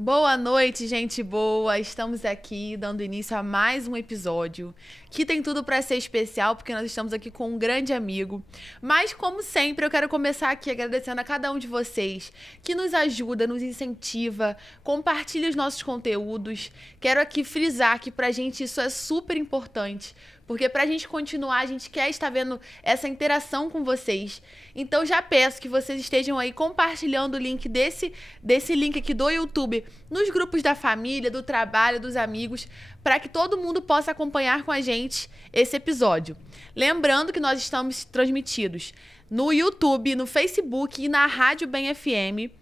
Boa noite, gente boa. Estamos aqui dando início a mais um episódio que tem tudo para ser especial, porque nós estamos aqui com um grande amigo. Mas, como sempre, eu quero começar aqui agradecendo a cada um de vocês que nos ajuda, nos incentiva, compartilha os nossos conteúdos. Quero aqui frisar que pra gente isso é super importante, porque pra gente continuar, a gente quer estar vendo essa interação com vocês. Então já peço que vocês estejam aí compartilhando o link desse link aqui do YouTube nos grupos da família, do trabalho, dos amigos, para que todo mundo possa acompanhar com a gente esse episódio. Lembrando que nós estamos transmitidos no YouTube, no Facebook e na Rádio Bem FM.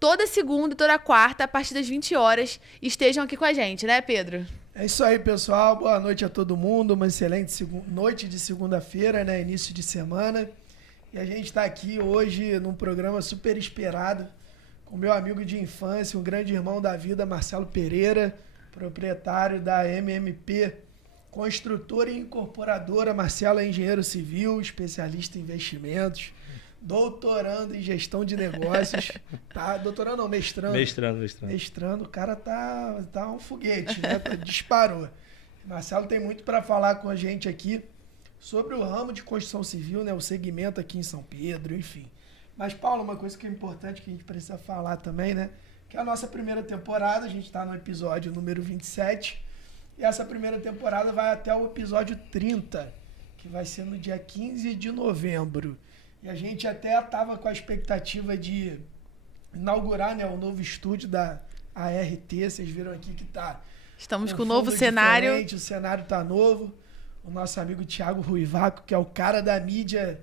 Toda segunda e toda quarta, a partir das 20 horas, estejam aqui com a gente, né, Pedro? É isso aí, pessoal. Boa noite a todo mundo. Uma excelente noite de segunda-feira, né? Início de semana. E a gente está aqui hoje num programa super esperado com meu amigo de infância, um grande irmão da vida, Marcelo Pereira, proprietário da MMP Construtora e Incorporadora. Marcelo é engenheiro civil, especialista em investimentos, doutorando em gestão de negócios. Tá, doutorando não, mestrando. Mestrando. O cara tá um foguete, né? Disparou. Marcelo tem muito para falar com a gente aqui sobre o ramo de construção civil, né? O segmento aqui em São Pedro, enfim. Mas, Paulo, uma coisa que é importante que a gente precisa falar também, né? Que é a nossa primeira temporada, a gente está no episódio número 27, e essa primeira temporada vai até o episódio 30, que vai ser no dia 15 de novembro. E a gente até estava com a expectativa de inaugurar, né, o novo estúdio da ART. Vocês viram aqui que tá... Estamos com um novo cenário. O cenário tá novo. O nosso amigo Thiago Ruivaco, que é o cara da mídia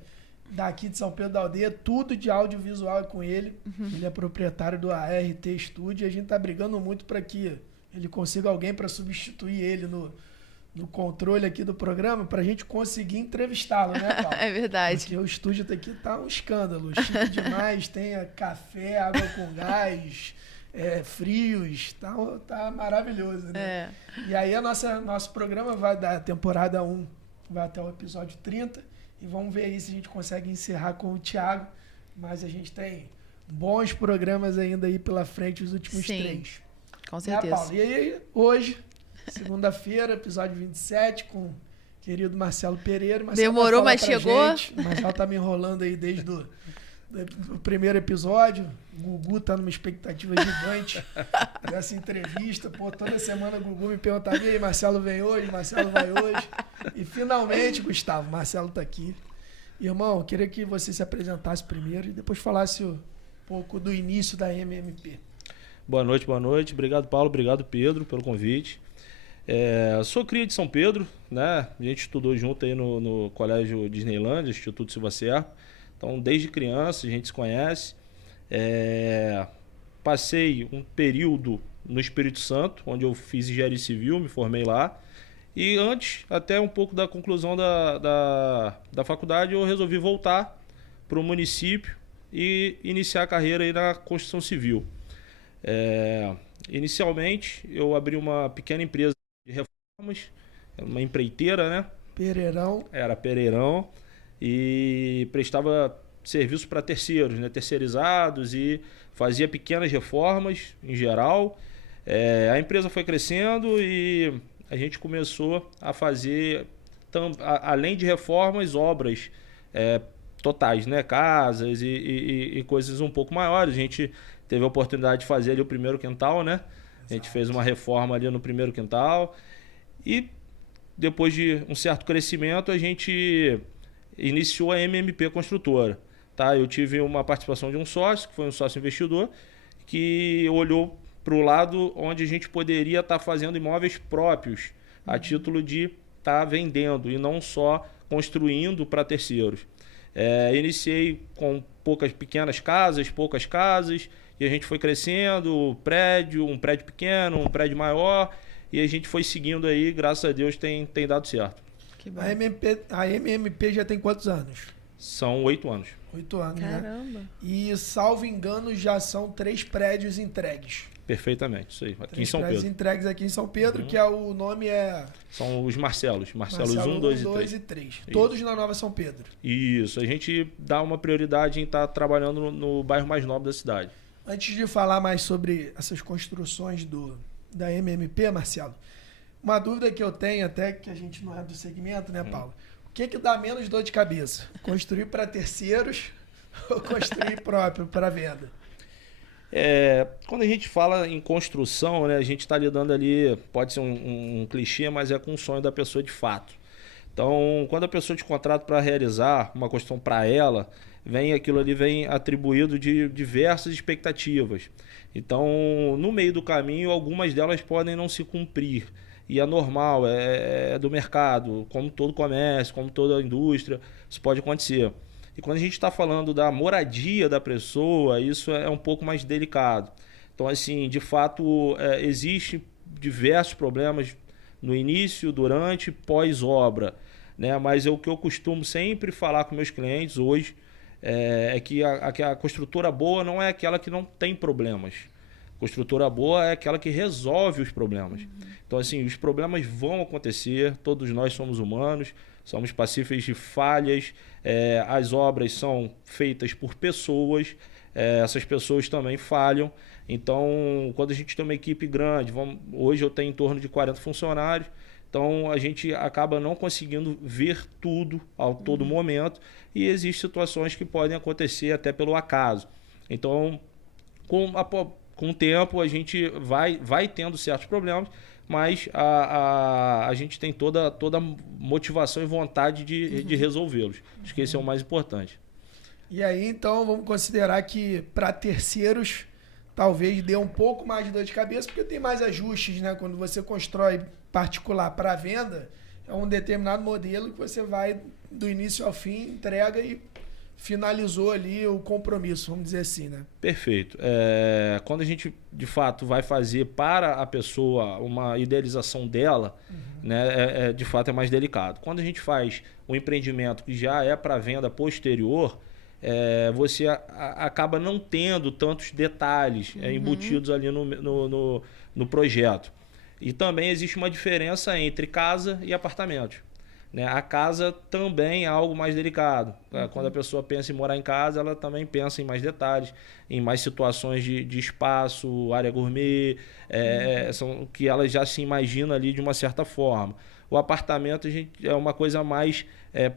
daqui de São Pedro da Aldeia, tudo de audiovisual é com ele. Ele é proprietário do ART Studio e a gente tá brigando muito para que ele consiga alguém para substituir ele no controle aqui do programa, pra gente conseguir entrevistá-lo, né, Paulo? É verdade. Porque o estúdio aqui tá um escândalo, chique demais, tem café, água com gás, frios, tá maravilhoso, né? É. E aí nosso programa vai da temporada 1, vai até o episódio 30, e vamos ver aí se a gente consegue encerrar com o Thiago, mas a gente tem bons programas ainda aí pela frente, os últimos 3. Com certeza. Paulo? E aí, hoje... Segunda-feira, episódio 27, com o querido Marcelo Pereira. Marcelo demorou, mas chegou. O Marcelo tá me enrolando aí desde o primeiro episódio. O Gugu tá numa expectativa gigante dessa entrevista. Pô, toda semana o Gugu me perguntava: e aí, Marcelo vem hoje? Marcelo vai hoje? E finalmente, Gustavo, Marcelo tá aqui. Irmão, eu queria que você se apresentasse primeiro e depois falasse um pouco do início da MMP. Boa noite. Obrigado, Paulo. Obrigado, Pedro, pelo convite. Sou cria de São Pedro, né? A gente estudou junto aí no Colégio Disneylândia, Instituto Silva Serra. Então, desde criança, a gente se conhece. Passei um período no Espírito Santo, onde eu fiz engenharia civil, me formei lá. E antes, até um pouco da conclusão da faculdade, eu resolvi voltar para o município e iniciar a carreira aí na construção civil. Inicialmente, eu abri uma pequena empresa de reformas, uma empreiteira, né? Pereirão. Era Pereirão, e prestava serviço para terceiros, né? Terceirizados, e fazia pequenas reformas em geral. A empresa foi crescendo e a gente começou a fazer, além de reformas, obras totais, né? Casas e coisas um pouco maiores. A gente teve a oportunidade de fazer ali o primeiro quintal, né? A gente fez uma reforma ali no primeiro quintal e depois de um certo crescimento a gente iniciou a MMP Construtora. Tá? Eu tive uma participação de um sócio, que foi um sócio investidor, que olhou para o lado onde a gente poderia estar fazendo imóveis próprios, a título de estar vendendo e não só construindo para terceiros. Iniciei com pequenas casas, poucas casas, e a gente foi crescendo, um prédio pequeno, um prédio maior, e a gente foi seguindo aí, graças a Deus tem dado certo. Que bom. A MMP já tem quantos anos? São 8 anos. 8 anos, Caramba. né? E, salvo engano, já são 3 prédios entregues. Perfeitamente, isso aí, aqui em São Pedro. 3 prédios entregues aqui em São Pedro, que o nome é... São os Marcelos 1, 2 e 3. Todos na Nova São Pedro. Isso, a gente dá uma prioridade em estar trabalhando no bairro mais nobre da cidade. Antes de falar mais sobre essas construções da MMP, Marcelo, uma dúvida que eu tenho, até que a gente não é do segmento, né, Paulo? O que dá menos dor de cabeça? Construir para terceiros ou construir próprio para venda? Quando a gente fala em construção, né, a gente está lidando ali, pode ser um clichê, mas é com o sonho da pessoa de fato. Então, quando a pessoa te contrata para realizar uma construção para ela, aquilo ali vem atribuído de diversas expectativas. Então, no meio do caminho, algumas delas podem não se cumprir. E é normal, é do mercado, como todo comércio, como toda indústria, isso pode acontecer. E quando a gente está falando da moradia da pessoa, isso é um pouco mais delicado. Então, assim, de fato, existem diversos problemas no início, durante, pós-obra, né? Mas o que eu costumo sempre falar com meus clientes hoje é que a construtora boa não é aquela que não tem problemas. Construtora boa é aquela que resolve os problemas. Então, assim, os problemas vão acontecer, todos nós somos humanos, somos passíveis de falhas, as obras são feitas por pessoas, essas pessoas também falham. Então, quando a gente tem uma equipe grande, hoje eu tenho em torno de 40 funcionários, então a gente acaba não conseguindo ver tudo a todo momento e existem situações que podem acontecer até pelo acaso. Então, com o tempo a gente vai tendo certos problemas, mas a gente tem toda a motivação e vontade de resolvê-los. Acho que esse é o mais importante. E aí, então, vamos considerar que para terceiros talvez dê um pouco mais de dor de cabeça, porque tem mais ajustes, né? Quando você constrói particular para venda, é um determinado modelo que você vai do início ao fim, entrega e finalizou ali o compromisso, vamos dizer assim, né? Perfeito. Quando a gente, de fato, vai fazer para a pessoa uma idealização dela, né, de fato é mais delicado. Quando a gente faz um empreendimento que já é para venda posterior, você acaba não tendo tantos detalhes embutidos ali no projeto. E também existe uma diferença entre casa e apartamento. Né? A casa também é algo mais delicado. Quando a pessoa pensa em morar em casa, ela também pensa em mais detalhes, em mais situações de espaço, área gourmet, são que ela já se imagina ali de uma certa forma. O apartamento é uma coisa mais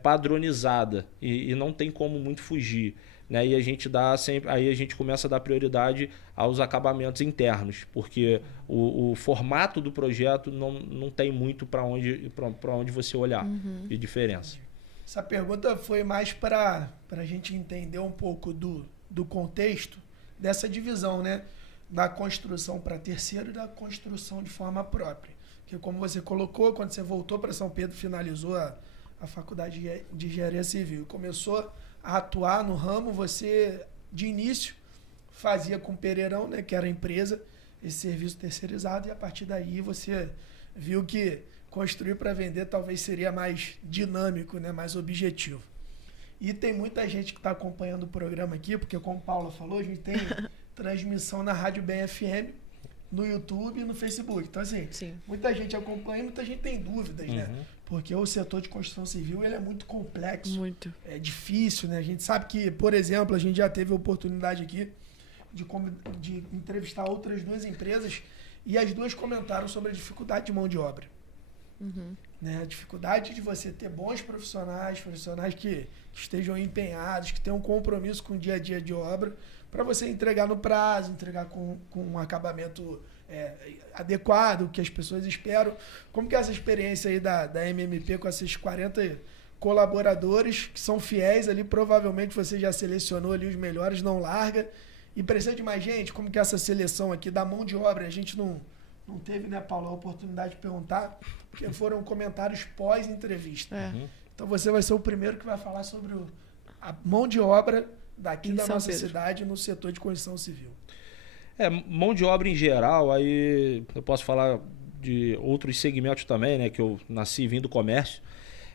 padronizada e não tem como muito fugir. Né? E aí a gente começa a dar prioridade aos acabamentos internos, porque o formato do projeto não tem muito para onde você olhar de diferença. Essa pergunta foi mais para a gente entender um pouco do contexto dessa divisão, né? Da construção para terceiro e da construção de forma própria. Porque como você colocou, quando você voltou para São Pedro, finalizou a faculdade de engenharia civil e começou a atuar no ramo, você de início fazia com o Pereirão, né, que era a empresa, esse serviço terceirizado, e a partir daí você viu que construir para vender talvez seria mais dinâmico, né, mais objetivo. E tem muita gente que está acompanhando o programa aqui, porque como Paula falou, a gente tem transmissão na Rádio Bem FM, no YouTube e no Facebook. Então, assim, muita gente acompanha e muita gente tem dúvidas, né? Porque o setor de construção civil ele é muito complexo. Muito. É difícil, né? A gente sabe que, por exemplo, a gente já teve a oportunidade aqui de entrevistar outras duas empresas e as duas comentaram sobre a dificuldade de mão de obra. Né? A dificuldade de você ter bons profissionais que estejam empenhados, que tenham um compromisso com o dia a dia de obra, para você entregar no prazo, entregar com um acabamento adequado, que as pessoas esperam. Como que é essa experiência aí da MMP com esses 40 colaboradores que são fiéis ali? Provavelmente você já selecionou ali os melhores, não larga. E precisa de mais gente? Como que é essa seleção aqui da mão de obra? A gente não teve, né, Paulo, a oportunidade de perguntar, porque foram comentários pós-entrevista. Então você vai ser o primeiro que vai falar sobre a mão de obra daqui da nossa cidade no setor de construção civil. Mão de obra em geral, aí eu posso falar de outros segmentos também, né, que eu nasci e vim do comércio,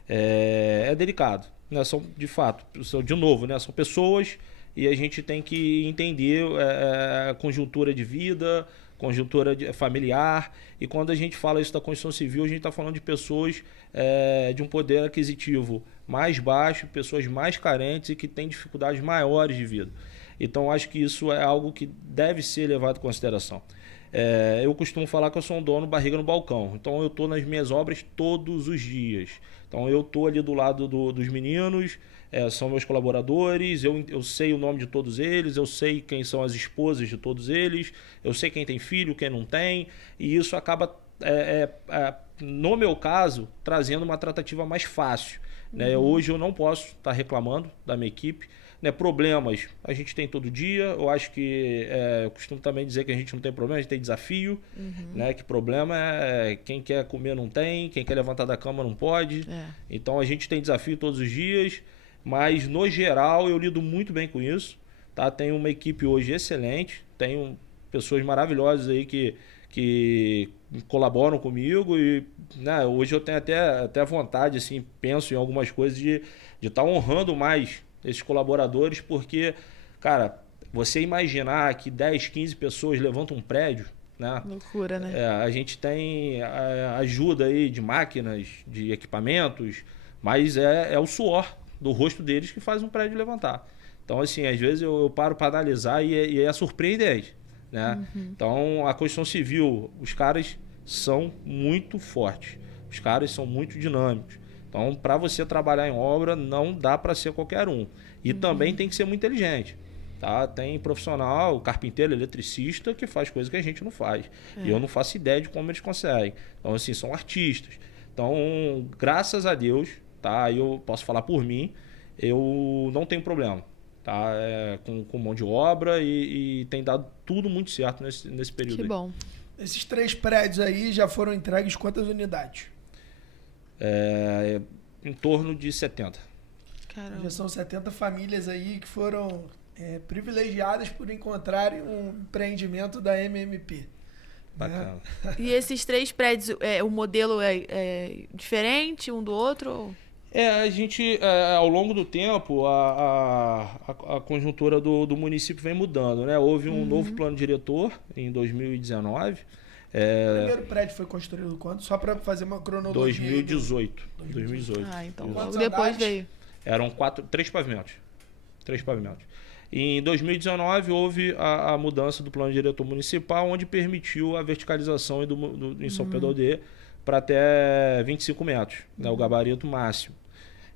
é delicado, né, são, de fato, de novo, né, são pessoas e a gente tem que entender a conjuntura de vida, conjuntura familiar, e quando a gente fala isso da construção civil, a gente está falando de pessoas de um poder aquisitivo mais baixo, pessoas mais carentes e que têm dificuldades maiores de vida. Então, acho que isso é algo que deve ser levado em consideração. Eu costumo falar que eu sou um dono barriga no balcão. Então, eu estou nas minhas obras todos os dias. Então, eu estou ali do lado dos meninos, são meus colaboradores, eu sei o nome de todos eles, eu sei quem são as esposas de todos eles, eu sei quem tem filho, quem não tem, e isso acaba, no meu caso, trazendo uma tratativa mais fácil. Né? Hoje eu não posso estar reclamando da minha equipe. Né, problemas a gente tem todo dia. Eu acho que eu costumo também dizer que a gente não tem problema, a gente tem desafio. Né, que problema é quem quer comer não tem, quem quer levantar da cama não pode. Então a gente tem desafio todos os dias, mas no geral eu lido muito bem com isso. Tá? Tenho uma equipe hoje excelente, tenho pessoas maravilhosas aí que colaboram comigo e, né, hoje eu tenho até vontade, assim, penso em algumas coisas de estar honrando mais esses colaboradores, porque, cara, você imaginar que 10, 15 pessoas levantam um prédio, né? Loucura, né? A gente tem ajuda aí de máquinas, de equipamentos, mas é o suor do rosto deles que faz um prédio levantar. Então, assim, às vezes eu paro para analisar e é surpreendente, né? Então, a construção civil, os caras são muito fortes, os caras são muito dinâmicos. Então, para você trabalhar em obra, não dá para ser qualquer um. E também tem que ser muito inteligente. Tá? Tem profissional, carpinteiro, eletricista, que faz coisas que a gente não faz. E eu não faço ideia de como eles conseguem. Então, assim, são artistas. Então, graças a Deus, tá? Eu posso falar por mim, eu não tenho problema, tá? Com mão de obra e tem dado tudo muito certo nesse período. Que bom. Esses 3 prédios aí já foram entregues quantas unidades? Em torno de 70. Caramba. Já são 70 famílias aí que foram privilegiadas por encontrarem um empreendimento da MMP. Bacana. Né? E esses 3 prédios, o modelo é diferente um do outro? A gente, ao longo do tempo, a conjuntura do município vem mudando, né? Houve um novo plano diretor em 2019. O primeiro prédio foi construído quando? Só para fazer uma cronologia. 2018. Ah, então Quantos logo depois andares? veio. Eram 3 pavimentos. 3 pavimentos. Em 2019 houve a mudança do plano diretor municipal, onde permitiu a verticalização em São Pedro Aldeia para até 25 metros, né, o gabarito máximo.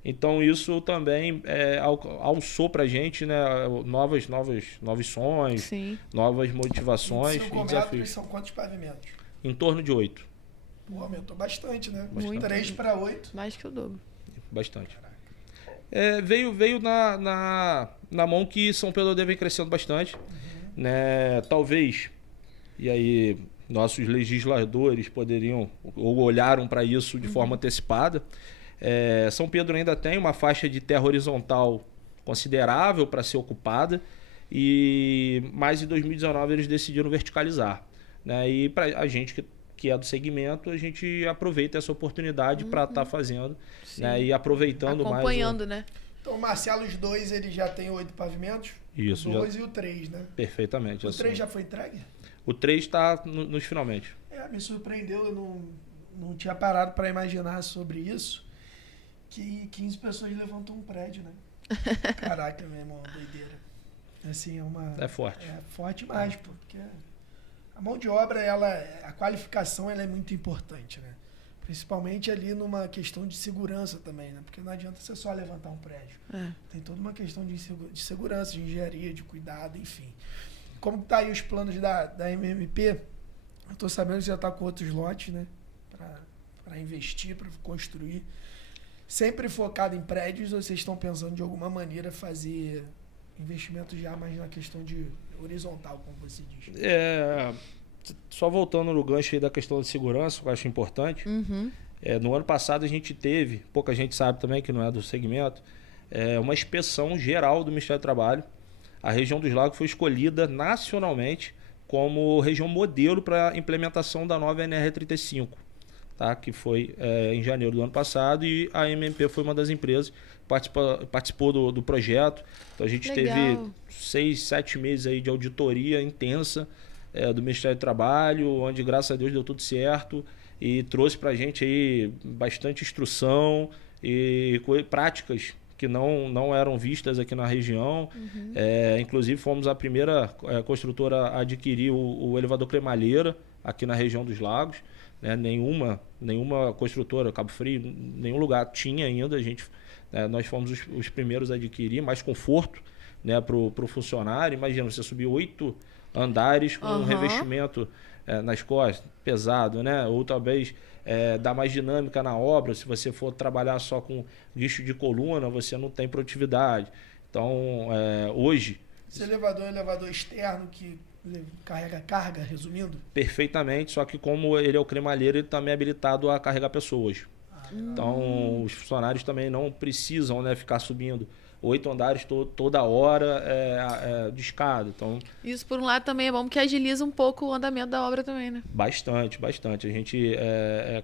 Então isso também alçou para a gente, né, novos sonhos, Sim. novas motivações 25 e metros desafios. são quantos pavimentos? Em torno de 8. Pô, aumentou bastante, né? Muito. 3 para 8. Mais que o dobro. Bastante. Veio na mão que São Pedro Aldeia vem crescendo bastante. Né? Talvez, e aí nossos legisladores poderiam ou olharam para isso de forma antecipada. São Pedro ainda tem uma faixa de terra horizontal considerável para ser ocupada, mas em 2019 eles decidiram verticalizar. Né? E para a gente que é do segmento, a gente aproveita essa oportunidade para estar fazendo, né? E aproveitando acompanhando, mais. Né? Então o Marcelos 2 ele já tem 8 pavimentos? Isso. O 2 e o 3, né? Perfeitamente. O assim. 3 já foi entregue? O 3 está nos finalmente. Me surpreendeu, eu não tinha parado para imaginar sobre isso, que 15 pessoas levantam um prédio, né? Caraca, meu irmão, doideira. Assim, É forte. É forte demais, porque a mão de obra, a qualificação, ela é muito importante, né? Principalmente ali numa questão de segurança também, né? Porque não adianta você só levantar um prédio. Tem toda uma questão de segurança, de engenharia, de cuidado, enfim. Como tá aí os planos da MMP, eu tô sabendo que já tá com outros lotes, né? Para investir, para construir. Sempre focado em prédios, ou vocês estão pensando de alguma maneira fazer investimento já mais na questão de horizontal, como você diz? Só voltando no gancho aí da questão de segurança, que eu acho importante. No ano passado a gente teve, pouca gente sabe também que não é do segmento, uma inspeção geral do Ministério do Trabalho. A região dos Lagos foi escolhida nacionalmente como região modelo para a implementação da nova NR35, tá? Que foi em janeiro do ano passado, e a MMP foi uma das empresas que participou do projeto. Então a gente teve 6, 7 meses aí de auditoria intensa do Ministério do Trabalho, onde graças a Deus deu tudo certo e trouxe para a gente aí bastante instrução e práticas que não eram vistas aqui na região. Inclusive, fomos a primeira construtora a adquirir o elevador cremalheira aqui na região dos Lagos. Né? Nenhuma construtora, Cabo Frio, nenhum lugar tinha ainda. Nós fomos os primeiros a adquirir, mais conforto, né, para o funcionário. Imagina, você subir 8 andares com um revestimento nas costas, pesado, né? Ou talvez dar mais dinâmica na obra. Se você for trabalhar só com lixo de coluna, você não tem produtividade. Então, hoje... Esse elevador é um elevador externo que carrega carga, resumindo? Perfeitamente, só que como ele é o cremalheiro, ele também é habilitado a carregar pessoas. Então, os funcionários também não precisam, né, ficar subindo 8 andares toda hora de escada. Então, isso, por um lado, também é bom, porque agiliza um pouco o andamento da obra também, né? Bastante. A gente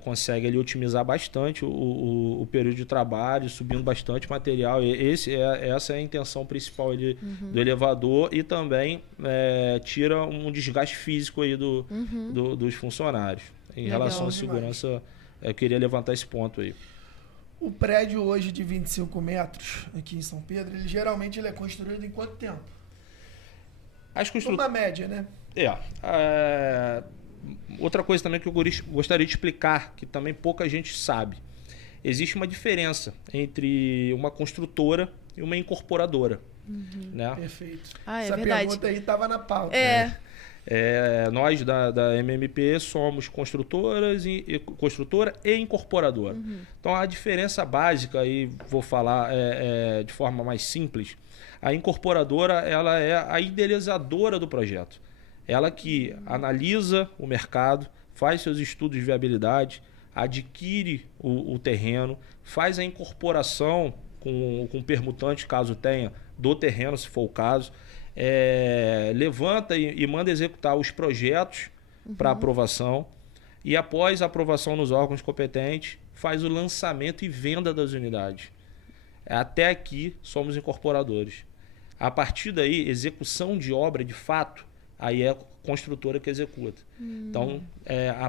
consegue ali otimizar bastante o período de trabalho, subindo bastante material. Essa é a intenção principal ali do elevador, e também tira um desgaste físico aí dos funcionários. Em relação à segurança, eu queria levantar esse ponto aí. O prédio hoje de 25 metros aqui em São Pedro, geralmente ele é construído em quanto tempo? Uma média, né? Outra coisa também que eu gostaria de explicar, que também pouca gente sabe. Existe uma diferença entre uma construtora e uma incorporadora. Né? Perfeito. Essa pergunta aí estava na pauta. Nós da MMP somos construtora e incorporadora. Então a diferença básica, aí vou falar de forma mais simples, a incorporadora ela é a idealizadora do projeto. Ela que analisa o mercado, faz seus estudos de viabilidade, adquire o terreno, faz a incorporação com permutante, caso tenha, do terreno, se for o caso. Levanta e manda executar os projetos para aprovação, e após a aprovação nos órgãos competentes, faz o lançamento e venda das unidades. Até aqui somos incorporadores. A partir daí, execução de obra de fato, aí é a construtora que executa. Então,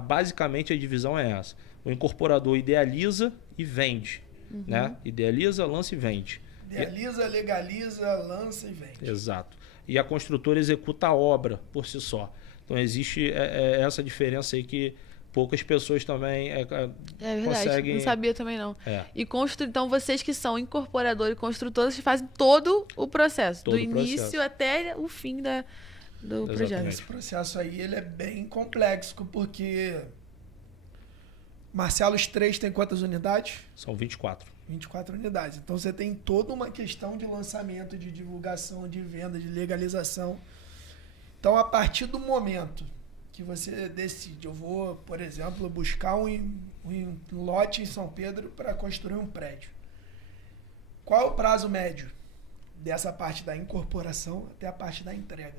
basicamente a divisão é essa. O incorporador idealiza e vende. Né? Idealiza, lança e vende. Idealiza, legaliza, lança e vende. Exato. E a construtora executa a obra por si só. Então existe essa diferença aí que poucas pessoas também verdade, conseguem... Não sabia também não. Então vocês que são incorporadores e construtores fazem todo o processo, do início até o fim do projeto. Esse processo aí ele é bem complexo, porque Marcelos 3 tem quantas unidades? São 24. 24 unidades. Então você tem toda uma questão de lançamento, de divulgação, de venda, de legalização. Então, a partir do momento que você decide, eu vou, por exemplo, buscar um lote em São Pedro para construir um prédio. Qual é o prazo médio dessa parte da incorporação até a parte da entrega?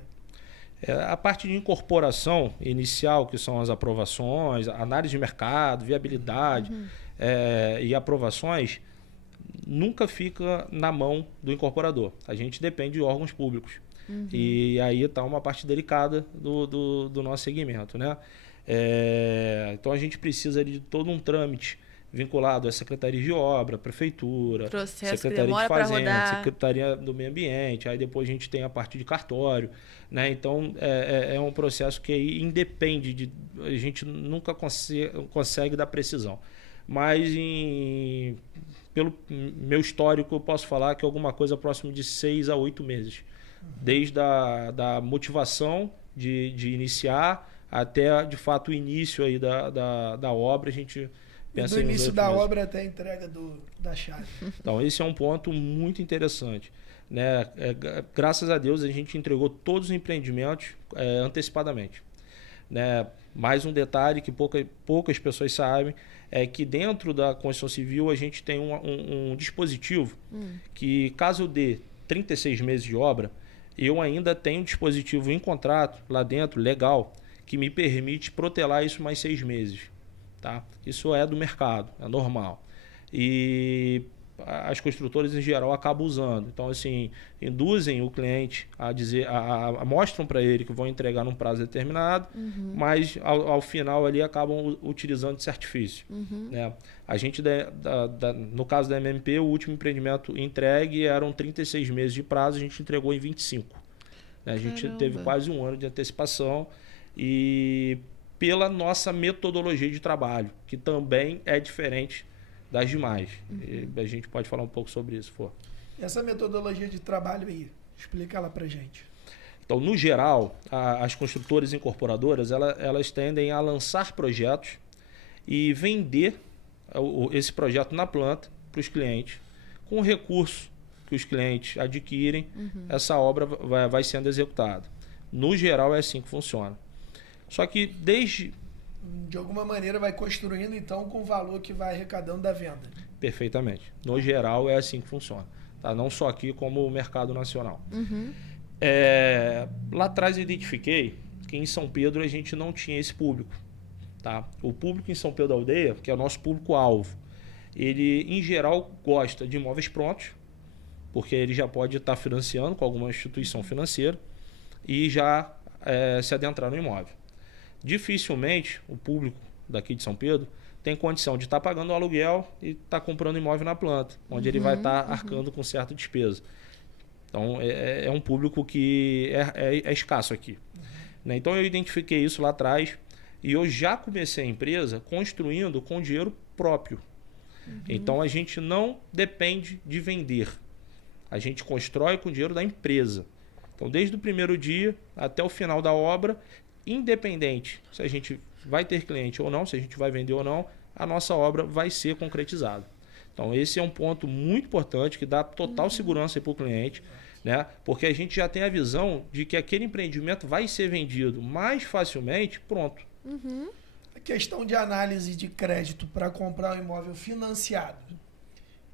A parte de incorporação inicial, que são as aprovações, análise de mercado, viabilidade e aprovações, nunca fica na mão do incorporador. A gente depende de órgãos públicos. E aí está uma parte delicada do nosso segmento. Né? Então a gente precisa de todo um trâmite vinculado à Secretaria de Obra, Prefeitura, Secretaria de Fazenda, Secretaria do Meio Ambiente, aí depois a gente tem a parte de cartório. Né? Então é um processo que aí independe a gente nunca consegue dar precisão. Mas pelo meu histórico eu posso falar que é alguma coisa próximo de 6 a 8 meses. Desde da motivação de iniciar até, de fato, o início aí da obra, a gente pensa do início da obra até a entrega da chave. Então, esse é um ponto muito interessante. Né? Graças a Deus, a gente entregou todos os empreendimentos antecipadamente. Né? Mais um detalhe que poucas pessoas sabem é que dentro da construção civil a gente tem um dispositivo que, caso eu dê 36 meses de obra, eu ainda tenho um dispositivo em contrato lá dentro, legal, que me permite protelar isso mais 6 meses. Tá? Isso é do mercado, é normal. E as construtoras em geral acabam usando. Então, assim, induzem o cliente a dizer, mostram para ele que vão entregar num prazo determinado, mas ao final ali acabam utilizando esse artifício. Né? A gente, no caso da MMP, o último empreendimento entregue eram 36 meses de prazo, a gente entregou em 25. Né? A gente teve quase um ano de antecipação e pela nossa metodologia de trabalho, que também é diferente das demais. A gente pode falar um pouco sobre isso, for. Essa metodologia de trabalho aí, explica ela pra gente. Então, no geral, as construtoras incorporadoras, elas tendem a lançar projetos e vender esse projeto na planta para os clientes. Com o recurso que os clientes adquirem, essa obra vai sendo executada. No geral, é assim que funciona. Só que de alguma maneira vai construindo, então, com o valor que vai arrecadando da venda. Perfeitamente. No geral, é assim que funciona. Tá? Não só aqui, como o mercado nacional. Lá atrás eu identifiquei que em São Pedro a gente não tinha esse público. Tá? O público em São Pedro da Aldeia, que é o nosso público-alvo, ele, em geral, gosta de imóveis prontos, porque ele já pode estar financiando com alguma instituição financeira e já se adentrar no imóvel. Dificilmente o público daqui de São Pedro tem condição de estar pagando o aluguel e estar comprando imóvel na planta, onde ele vai estar arcando com certa despesa. Então, é um público que é escasso aqui. Né? Então, eu identifiquei isso lá atrás e eu já comecei a empresa construindo com dinheiro próprio. Então, a gente não depende de vender. A gente constrói com o dinheiro da empresa. Então, desde o primeiro dia até o final da obra, independente se a gente vai ter cliente ou não, se a gente vai vender ou não, a nossa obra vai ser concretizada. Então, esse é um ponto muito importante que dá total segurança para o cliente, né? Porque a gente já tem a visão de que aquele empreendimento vai ser vendido mais facilmente, pronto. A questão de análise de crédito para comprar um imóvel financiado,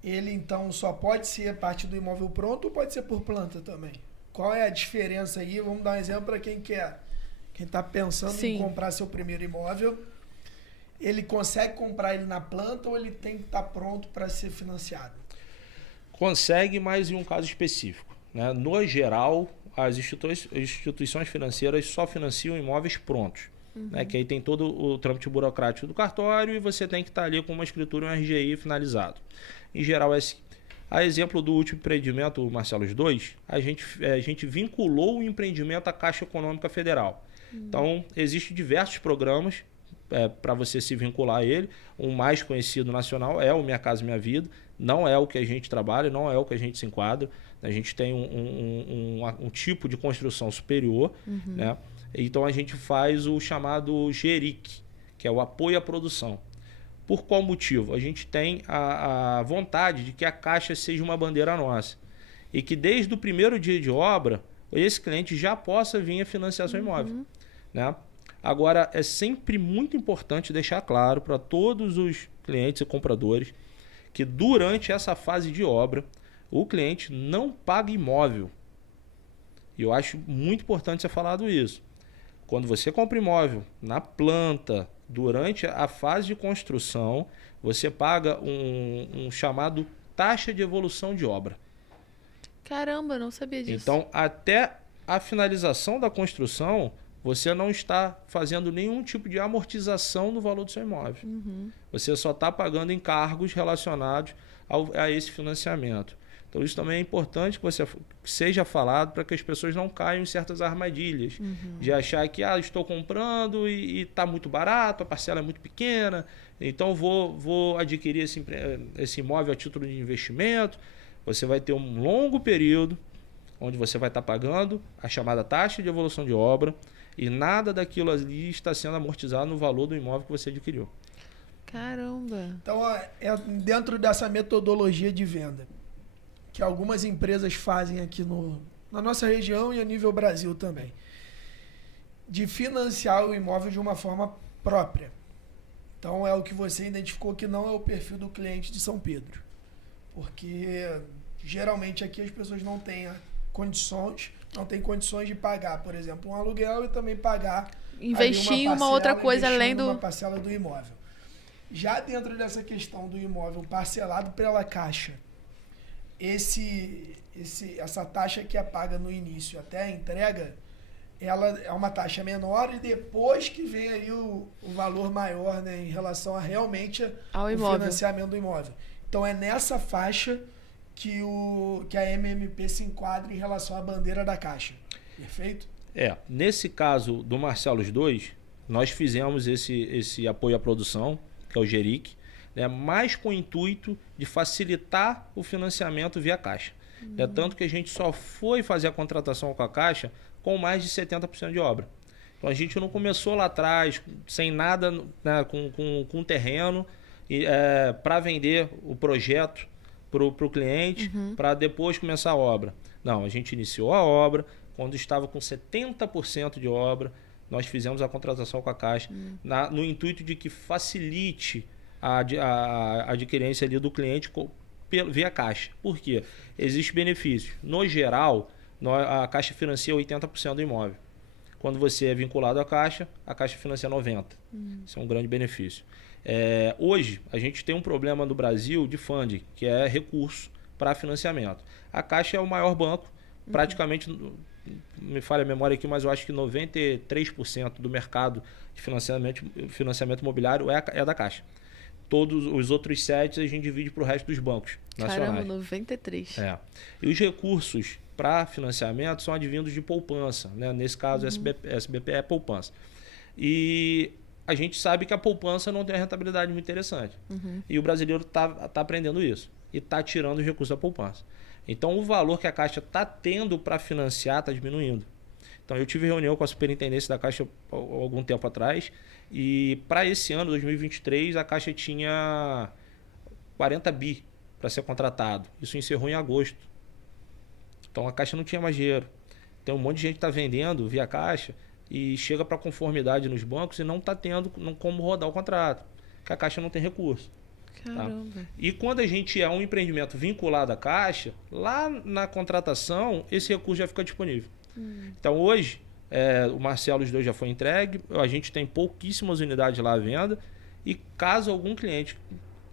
ele então só pode ser a partir do imóvel pronto ou pode ser por planta também? Qual é a diferença aí? Vamos dar um exemplo para quem está pensando em comprar seu primeiro imóvel. Ele consegue comprar ele na planta ou ele tem que estar pronto para ser financiado? Consegue, mas em um caso específico. Né? No geral, as instituições financeiras só financiam imóveis prontos. Né? Que aí tem todo o trâmite burocrático do cartório e você tem que estar ali com uma escritura e um RGI finalizado. Em geral, é assim. A exemplo do último empreendimento, o Marcelos 2, a gente vinculou o empreendimento à Caixa Econômica Federal. Então, existem diversos programas para você se vincular a ele. O mais conhecido nacional é o Minha Casa Minha Vida. Não é o que a gente trabalha, não é o que a gente se enquadra. A gente tem um tipo de construção superior. Né? Então, a gente faz o chamado GERIC, que é o apoio à produção. Por qual motivo? A gente tem a vontade de que a Caixa seja uma bandeira nossa. E que desde o primeiro dia de obra, esse cliente já possa vir a financiar seu imóvel. Né? Agora, é sempre muito importante deixar claro para todos os clientes e compradores que durante essa fase de obra, o cliente não paga imóvel. E eu acho muito importante ser falado isso. Quando você compra imóvel na planta, durante a fase de construção, você paga um chamado taxa de evolução de obra. Caramba, não sabia disso. Então, até a finalização da construção, você não está fazendo nenhum tipo de amortização do valor do seu imóvel. Você só está pagando encargos relacionados a esse financiamento. Então, isso também é importante que você seja falado para que as pessoas não caiam em certas armadilhas. De achar que estou comprando e está muito barato, a parcela é muito pequena, então vou adquirir esse imóvel a título de investimento. Você vai ter um longo período onde você vai estar pagando a chamada taxa de evolução de obra e nada daquilo ali está sendo amortizado no valor do imóvel que você adquiriu. Caramba! Então, dentro dessa metodologia de venda, que algumas empresas fazem aqui na nossa região e a nível Brasil também, de financiar o imóvel de uma forma própria. Então, é o que você identificou que não é o perfil do cliente de São Pedro. Porque, geralmente, aqui as pessoas não têm condições de pagar, por exemplo, um aluguel e também pagar... Investir em uma outra coisa além do... uma parcela do imóvel. Já dentro dessa questão do imóvel parcelado pela Caixa, essa taxa que é paga no início até a entrega, ela é uma taxa menor e depois que vem aí o valor maior, né, em relação a realmente ao o imóvel. financiamento do imóvel. Então é nessa faixa que a MMP se enquadra em relação à bandeira da Caixa. Perfeito? Nesse caso do Marcelos 2, nós fizemos esse apoio à produção, que é o GERIC, né, mais com o intuito de facilitar o financiamento via Caixa. Tanto que a gente só foi fazer a contratação com a Caixa com mais de 70% de obra. Então a gente não começou lá atrás, sem nada, né, com terreno, para vender o projeto para o cliente, para depois começar a obra. Não, a gente iniciou a obra, quando estava com 70% de obra, nós fizemos a contratação com a Caixa, no intuito de que facilite a adquirência ali do cliente via Caixa. Por quê? Existe benefício. No geral, a Caixa financia 80% do imóvel. Quando você é vinculado à Caixa, a Caixa financia 90%. Isso é um grande benefício. Hoje, a gente tem um problema no Brasil de funding, que é recurso para financiamento. A Caixa é o maior banco, praticamente, me falha a memória aqui, mas eu acho que 93% do mercado de financiamento imobiliário é da Caixa. Todos os outros 7 a gente divide para o resto dos bancos nacionais. Caramba, 93. E os recursos para financiamento são advindos de poupança, né? Nesse caso, SBP é poupança. E a gente sabe que a poupança não tem uma rentabilidade muito interessante. E o brasileiro tá aprendendo isso e está tirando os recursos da poupança. Então, o valor que a Caixa está tendo para financiar está diminuindo. Então, eu tive reunião com a superintendência da Caixa há algum tempo atrás e para esse ano, 2023, a Caixa tinha 40 bi para ser contratado. Isso encerrou em agosto. Então, a Caixa não tinha mais dinheiro. Tem um monte de gente que está vendendo via Caixa e chega para conformidade nos bancos e não está tendo como rodar o contrato, porque a Caixa não tem recurso. Caramba. Tá? E quando a gente é um empreendimento vinculado à Caixa, lá na contratação, esse recurso já fica disponível. Então, hoje, o Marcelos 2 já foi entregue, a gente tem pouquíssimas unidades lá à venda e caso algum cliente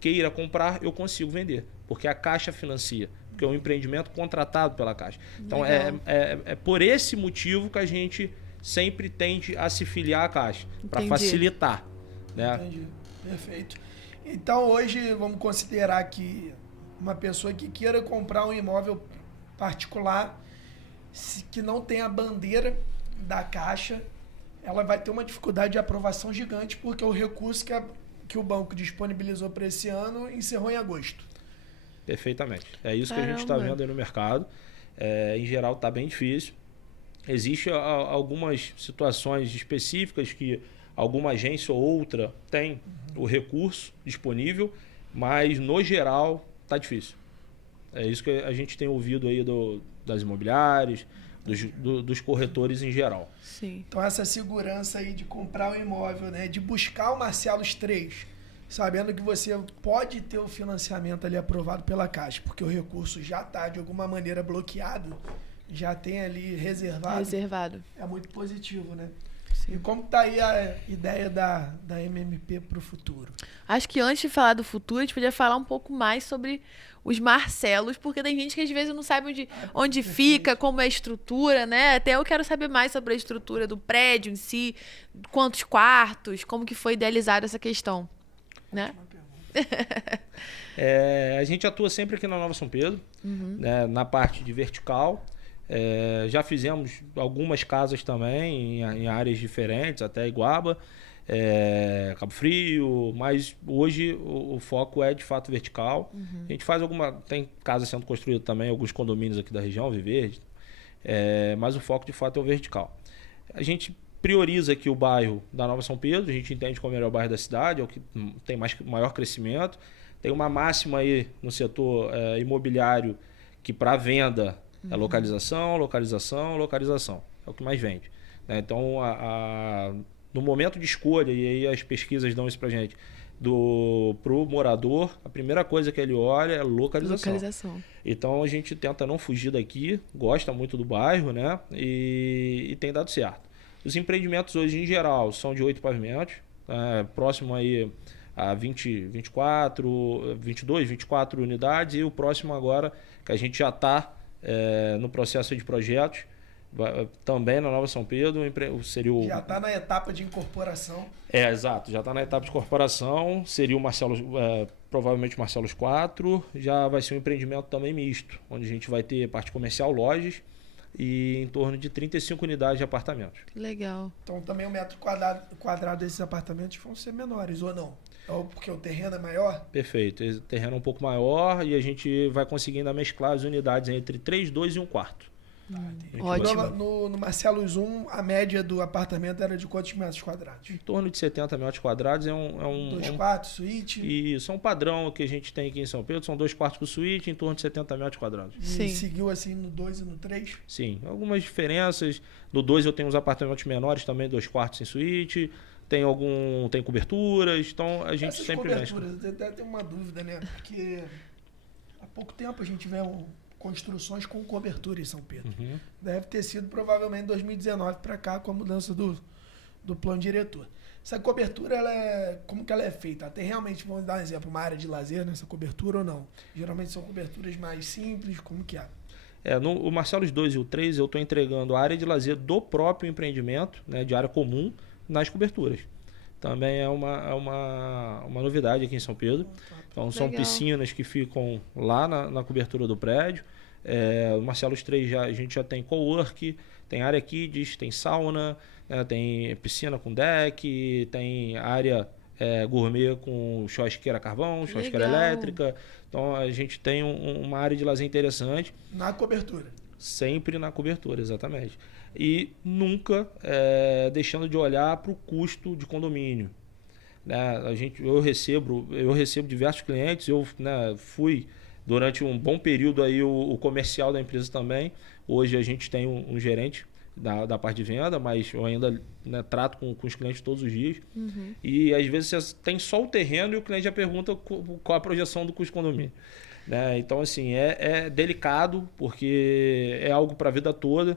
queira comprar, eu consigo vender, porque a Caixa financia, porque é um empreendimento contratado pela Caixa. Então, é por esse motivo que a gente sempre tende a se filiar à Caixa, para facilitar. Né? Entendi, perfeito. Então, hoje, vamos considerar que uma pessoa que queira comprar um imóvel particular, que não tem a bandeira da Caixa, ela vai ter uma dificuldade de aprovação gigante, porque o recurso que o banco disponibilizou para esse ano encerrou em agosto. Perfeitamente. É isso que a gente está vendo aí no mercado. Em geral, está bem difícil. Existem algumas situações específicas que alguma agência ou outra tem o recurso disponível, mas no geral está difícil. É isso que a gente tem ouvido aí das imobiliárias, dos corretores em geral. Sim. Então essa segurança aí de comprar um imóvel, né, de buscar o Marcelos 3, sabendo que você pode ter o financiamento ali aprovado pela Caixa, porque o recurso já está de alguma maneira bloqueado, já tem ali reservado. É muito positivo, né? Sim. E como está aí a ideia da MMP para o futuro? Acho que antes de falar do futuro, a gente podia falar um pouco mais sobre os Marcelos, porque tem gente que às vezes não sabe onde fica, como é a estrutura, né? Até eu quero saber mais sobre a estrutura do prédio em si, quantos quartos, como que foi idealizada essa questão, né? A gente atua sempre aqui na Nova São Pedro, né, na parte de vertical. Já fizemos algumas casas também em áreas diferentes, até Iguaba, Cabo Frio, mas hoje o foco é de fato vertical. A gente faz tem casa sendo construída também, alguns condomínios aqui da região, Viverde, mas o foco de fato é o vertical. A gente prioriza aqui o bairro da Nova São Pedro, a gente entende como é o bairro da cidade, é o que tem maior crescimento. Tem uma máxima aí no setor imobiliário que para venda é localização, localização, localização. É o que mais vende. Né? Então, no momento de escolha, e aí as pesquisas dão isso pra gente, pro morador, a primeira coisa que ele olha é localização. Então, a gente tenta não fugir daqui, gosta muito do bairro, né? E tem dado certo. Os empreendimentos hoje, em geral, são de 8 pavimentos, próximo aí a 22, 24 unidades, e o próximo agora, que a gente já está no processo de projetos, também na Nova São Pedro, seria o... Já está na etapa de incorporação. Exato, já está na etapa de incorporação, seria o Marcelos, provavelmente o Marcelos 4, já vai ser um empreendimento também misto, onde a gente vai ter parte comercial, lojas, e em torno de 35 unidades de apartamentos. Legal. Então também o metro quadrado desses apartamentos vão ser menores, ou não? Ou porque o terreno é maior? Perfeito, o terreno é um pouco maior e a gente vai conseguindo mesclar as unidades entre 3, 2 e 1 quarto. Ótimo. No Marcelos 1, a média do apartamento era de quantos metros quadrados? Em torno de 70 metros quadrados. É um 2 quartos, suíte? Isso, é um padrão que a gente tem aqui em São Pedro. São 2 quartos com suíte, em torno de 70 metros quadrados. Sim. E seguiu assim no 2 e no 3? Sim, algumas diferenças. No 2 eu tenho uns apartamentos menores também, 2 quartos em suíte. Tem coberturas, então a gente Essas sempre coberturas, eu até tenho uma dúvida, né? Porque há pouco tempo a gente vê construções com cobertura em São Pedro. Uhum. Deve ter sido provavelmente 2019 para cá, com a mudança do plano diretor. Essa cobertura, como que ela é feita? Ela tem realmente, vamos dar um exemplo, uma área de lazer nessa cobertura ou não? Geralmente são coberturas mais simples, como que é? O Marcelos 2 e o 3 eu estou entregando a área de lazer do próprio empreendimento, né, de área comum, nas coberturas. Também é uma novidade aqui em São Pedro. Então são piscinas que ficam lá na cobertura do prédio. O Marcelos 3 a gente já tem cowork, tem área kids, tem sauna, tem piscina com deck, tem área gourmet com churrasqueira a carvão, churrasqueira elétrica. Então a gente tem uma área de lazer interessante. Na cobertura. Sempre na cobertura, exatamente. E nunca deixando de olhar para o custo de condomínio. Eu recebo diversos clientes, fui durante um bom período aí o comercial da empresa também. Hoje a gente tem um gerente da parte de venda, mas eu ainda trato com os clientes todos os dias. Uhum. E às vezes você tem só o terreno e o cliente já pergunta qual a projeção do custo de condomínio. Então, assim, é delicado, porque é algo para a vida toda.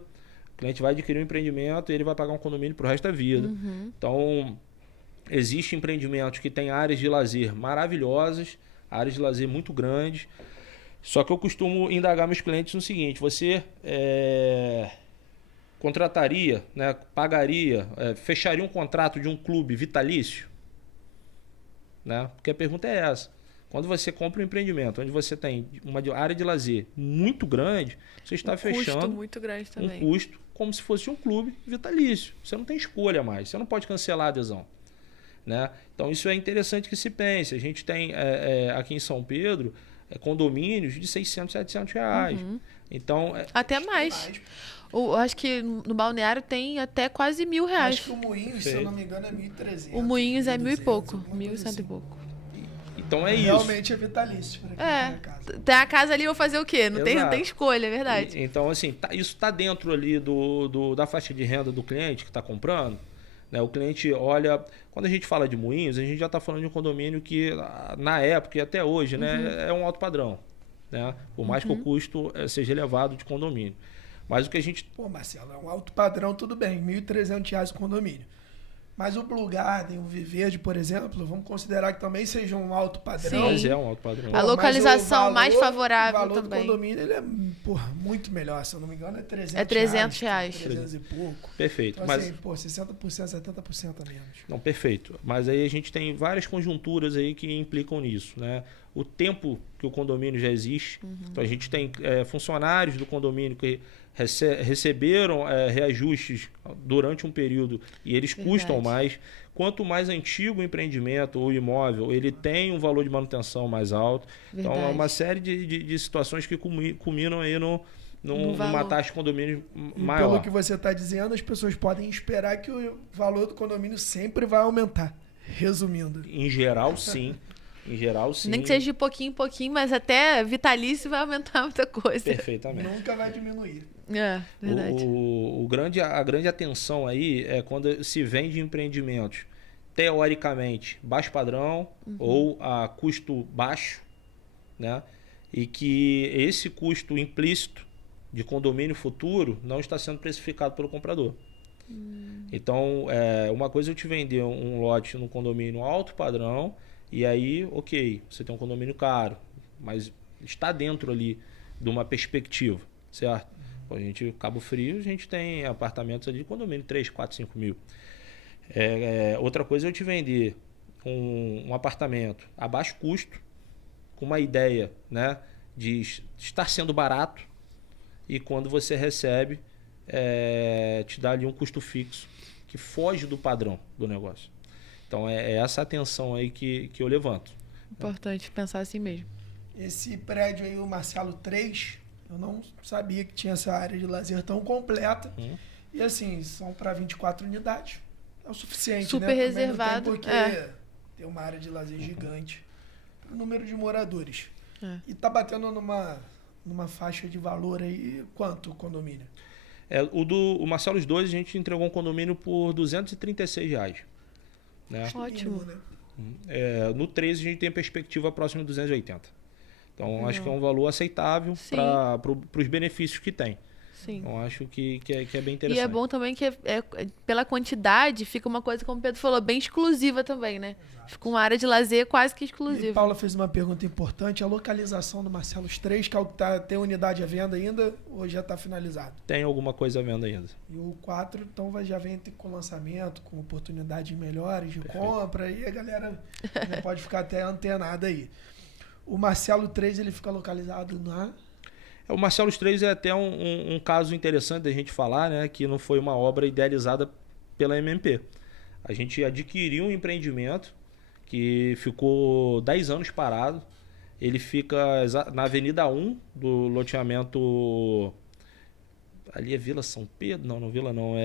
O cliente vai adquirir um empreendimento e ele vai pagar um condomínio para o resto da vida. Uhum. Então, existem empreendimentos que têm áreas de lazer maravilhosas, áreas de lazer muito grandes. Só que eu costumo indagar meus clientes no seguinte: você contrataria, pagaria, fecharia um contrato de um clube vitalício? Porque a pergunta é essa. Quando você compra um empreendimento onde você tem uma área de lazer muito grande, você está fechando custo muito grande também. Um custo como se fosse um clube vitalício. Você não tem escolha mais, você não pode cancelar a adesão. Então isso é interessante que se pense. A gente tem aqui em São Pedro condomínios de 600, 700 reais. Uhum. Então, até mais. Acho que no Balneário tem até quase R$1.000. Acho que o Moinhos, se eu não me engano, é 1.300. O Moinhos é 1.000 e pouco. 1.100 e pouco. Então é realmente isso. É vitalício. Para quem tem a casa. Tem a casa ali, vou fazer o quê? Não tem escolha, é verdade. Então, assim, isso está dentro ali da faixa de renda do cliente que está comprando. O cliente olha... Quando a gente fala de Moinhos, a gente já está falando de um condomínio que, na época e até hoje, é um alto padrão. Por mais que o custo seja elevado de condomínio. Mas o que a gente... Pô, Marcelo, é um alto padrão, tudo bem. R$1.300 o condomínio. Mas o Blue Garden, o Viverde, por exemplo, vamos considerar que também seja um alto padrão. Mas é um alto padrão. A localização mais favorável também. O valor também. do condomínio ele é muito melhor. Se eu não me engano, é R$300. É R$300. 300 e pouco. Perfeito. Então, mas... assim, 60%, 70% a menos. Não, perfeito. Mas aí a gente tem várias conjunturas aí que implicam nisso. O tempo que o condomínio já existe. Então a gente tem funcionários do condomínio que receberam reajustes durante um período e eles custam mais. Quanto mais antigo o empreendimento ou imóvel, ele tem um valor de manutenção mais alto. Verdade. Então é uma série de situações que culminam aí numa taxa de condomínio maior. Pelo que você está dizendo, as pessoas podem esperar que o valor do condomínio sempre vai aumentar. Resumindo. Em geral, sim. Em geral, sim. Nem que seja de pouquinho em pouquinho, mas até vitalício vai aumentar muita coisa. Perfeitamente. Nunca vai diminuir. Verdade. A grande atenção aí é quando se vende empreendimentos teoricamente baixo padrão ou a custo baixo, e que esse custo implícito de condomínio futuro não está sendo precificado pelo comprador. Então, uma coisa é eu te vender um lote no condomínio alto padrão E aí, ok, você tem um condomínio caro, mas está dentro ali de uma perspectiva, certo? A gente, Cabo Frio, a gente tem apartamentos ali de condomínio 3, 4, 5 mil. Outra coisa é eu te vender um apartamento a baixo custo, com uma ideia, né, de estar sendo barato, e quando você recebe, te dá ali um custo fixo que foge do padrão do negócio. Então é essa atenção aí que eu levanto. Importante pensar assim mesmo. Esse prédio aí, o Marcelo 3, eu não sabia que tinha essa área de lazer tão completa. E assim, são para 24 unidades. É o suficiente, super, né? reservado. Não tem porque ter uma área de lazer gigante para o número de moradores. E tá batendo numa faixa de valor aí, quanto o condomínio? O Marcelos 2, a gente entregou um condomínio por R$236. Né? Ótimo. No 13 a gente tem a perspectiva próxima de 280. Então acho que é um valor aceitável para os benefícios que tem. Sim. Então acho que é bem interessante. E é bom também que pela quantidade fica uma coisa, como o Pedro falou, bem exclusiva também, né? Exato. Fica uma área de lazer quase que exclusiva. E Paula fez uma pergunta importante, a localização do Marcelos 3, que é o que tem unidade à venda ainda ou já está finalizado? Tem alguma coisa à venda ainda. E o 4, então, já vem com lançamento, com oportunidades melhores de compra, e a galera pode ficar até antenada aí. O Marcelo 3, ele fica localizado na... O Marcelos 3 é até um caso interessante da gente falar, né? Que não foi uma obra idealizada pela MMP. A gente adquiriu um empreendimento que ficou 10 anos parado. Ele fica na Avenida 1 do loteamento... Ali é Vila São Pedro? Não, Vila não.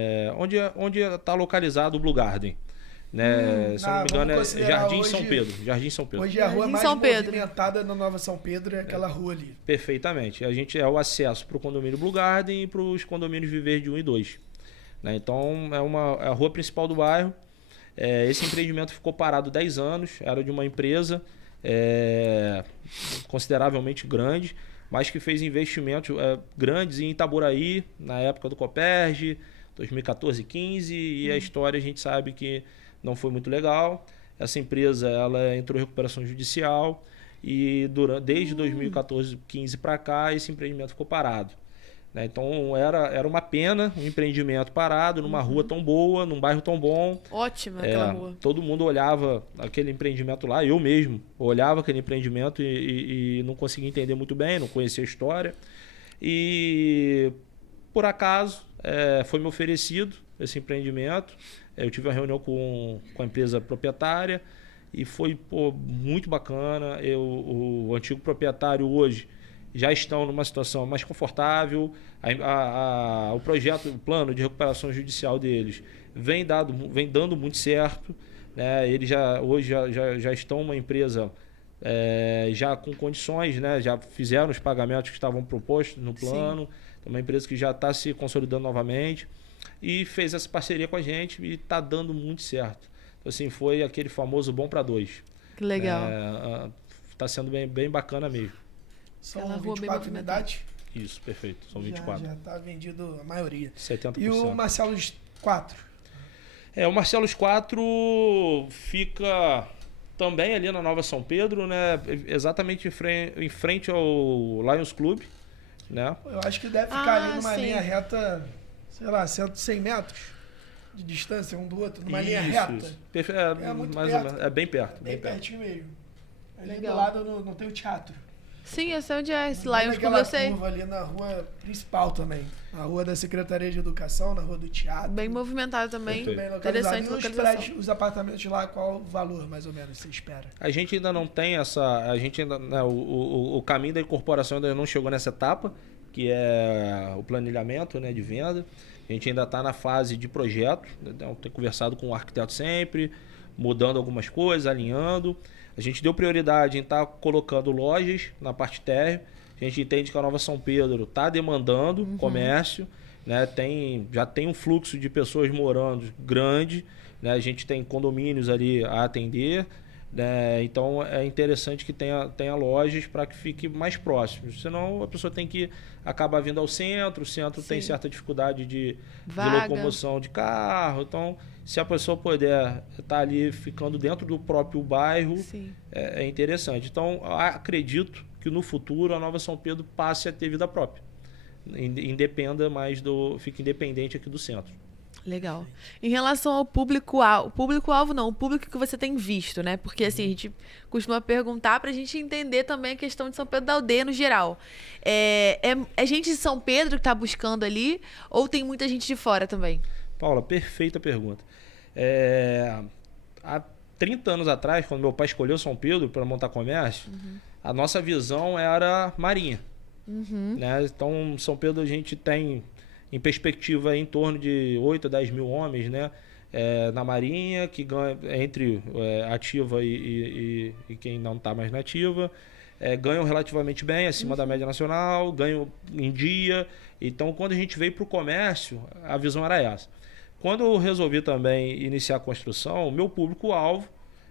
Onde está localizado o Blue Garden. Né? Se não me engano, é Jardim São Pedro. Jardim São Pedro. Hoje é a rua mais movimentada da Nova São Pedro, é aquela rua ali. Perfeitamente. A gente é o acesso para o condomínio Blue Garden e para os condomínios Viver de 1 e 2. Né? Então, é a rua principal do bairro. Esse empreendimento ficou parado 10 anos. Era de uma empresa consideravelmente grande, mas que fez investimentos grandes em Itaboraí, na época do Coperj, 2014, 15, e a história a gente sabe que não foi muito legal. Essa empresa ela entrou em recuperação judicial e desde 2014, 15 para cá, esse empreendimento ficou parado. Né? Então era uma pena um empreendimento parado numa rua tão boa, num bairro tão bom. Ótima aquela rua. Todo mundo olhava aquele empreendimento lá, eu mesmo olhava aquele empreendimento e não conseguia entender muito bem, não conhecia a história. E por acaso foi me oferecido esse empreendimento. Eu tive uma reunião com a empresa proprietária e foi muito bacana. O antigo proprietário hoje já estão numa situação mais confortável. O projeto, o plano de recuperação judicial deles vem dando muito certo. Né? Eles hoje já estão uma empresa já com condições, né? Já fizeram os pagamentos que estavam propostos no plano. É uma empresa que já está se consolidando novamente e fez essa parceria com a gente e está dando muito certo. Então, assim, foi aquele famoso bom para 2. Que legal. Está sendo bem bacana mesmo. São 24 unidades? Isso, perfeito. São 24. Já está vendido a maioria. 70%. E o Marcelos 4? O Marcelos 4 fica também ali na Nova São Pedro, né? Exatamente em frente ao Lions Club. Né? Eu acho que deve ficar ali numa linha reta, sei lá, 100 metros de distância um do outro, numa linha reta. Muito mais perto. Ou menos, bem perto. Bem pertinho mesmo. Ali Legal. do lado não tem o teatro. Sim, eu sei onde é. Esse Lions Club eu sei. Curva ali na rua principal também. Na rua da Secretaria de Educação, na rua do teatro. Bem movimentado também. Bem interessante localização. Os apartamentos lá, qual o valor mais ou menos você espera? A gente ainda não tem o caminho da incorporação ainda não chegou nessa etapa, que é o planejamento, né, de venda. A gente ainda está na fase de projeto. Tem conversado com o arquiteto sempre, mudando algumas coisas, alinhando. A gente deu prioridade em estar colocando lojas na parte térrea. A gente entende que a Nova São Pedro está demandando comércio, né? Já tem um fluxo de pessoas morando grande, né? A gente tem condomínios ali a atender. né? Então é interessante que tenha lojas para que fique mais próximo. Senão a pessoa tem que acabar vindo ao centro, o centro tem certa dificuldade de locomoção de carro. Então, se a pessoa puder estar ali ficando dentro do próprio bairro, é interessante. Então, acredito que no futuro a Nova São Pedro passe a ter vida própria. Fique independente aqui do centro. Legal. Em relação ao público-alvo não, o público que você tem visto, né? Porque assim, a gente costuma perguntar pra gente entender também a questão de São Pedro da Aldeia no geral. É gente de São Pedro que tá buscando ali ou tem muita gente de fora também? Paula, perfeita pergunta. Há 30 anos atrás, quando meu pai escolheu São Pedro para montar comércio, a nossa visão era marinha. Né? Então, São Pedro a gente tem em perspectiva em torno de 8 a 10 mil homens, né? Na Marinha, que ganha entre ativa e quem não está mais na ativa, ganham relativamente bem, acima da média nacional, ganham em dia. Então, quando a gente veio para o comércio, a visão era essa. Quando eu resolvi também iniciar a construção, o meu público-alvo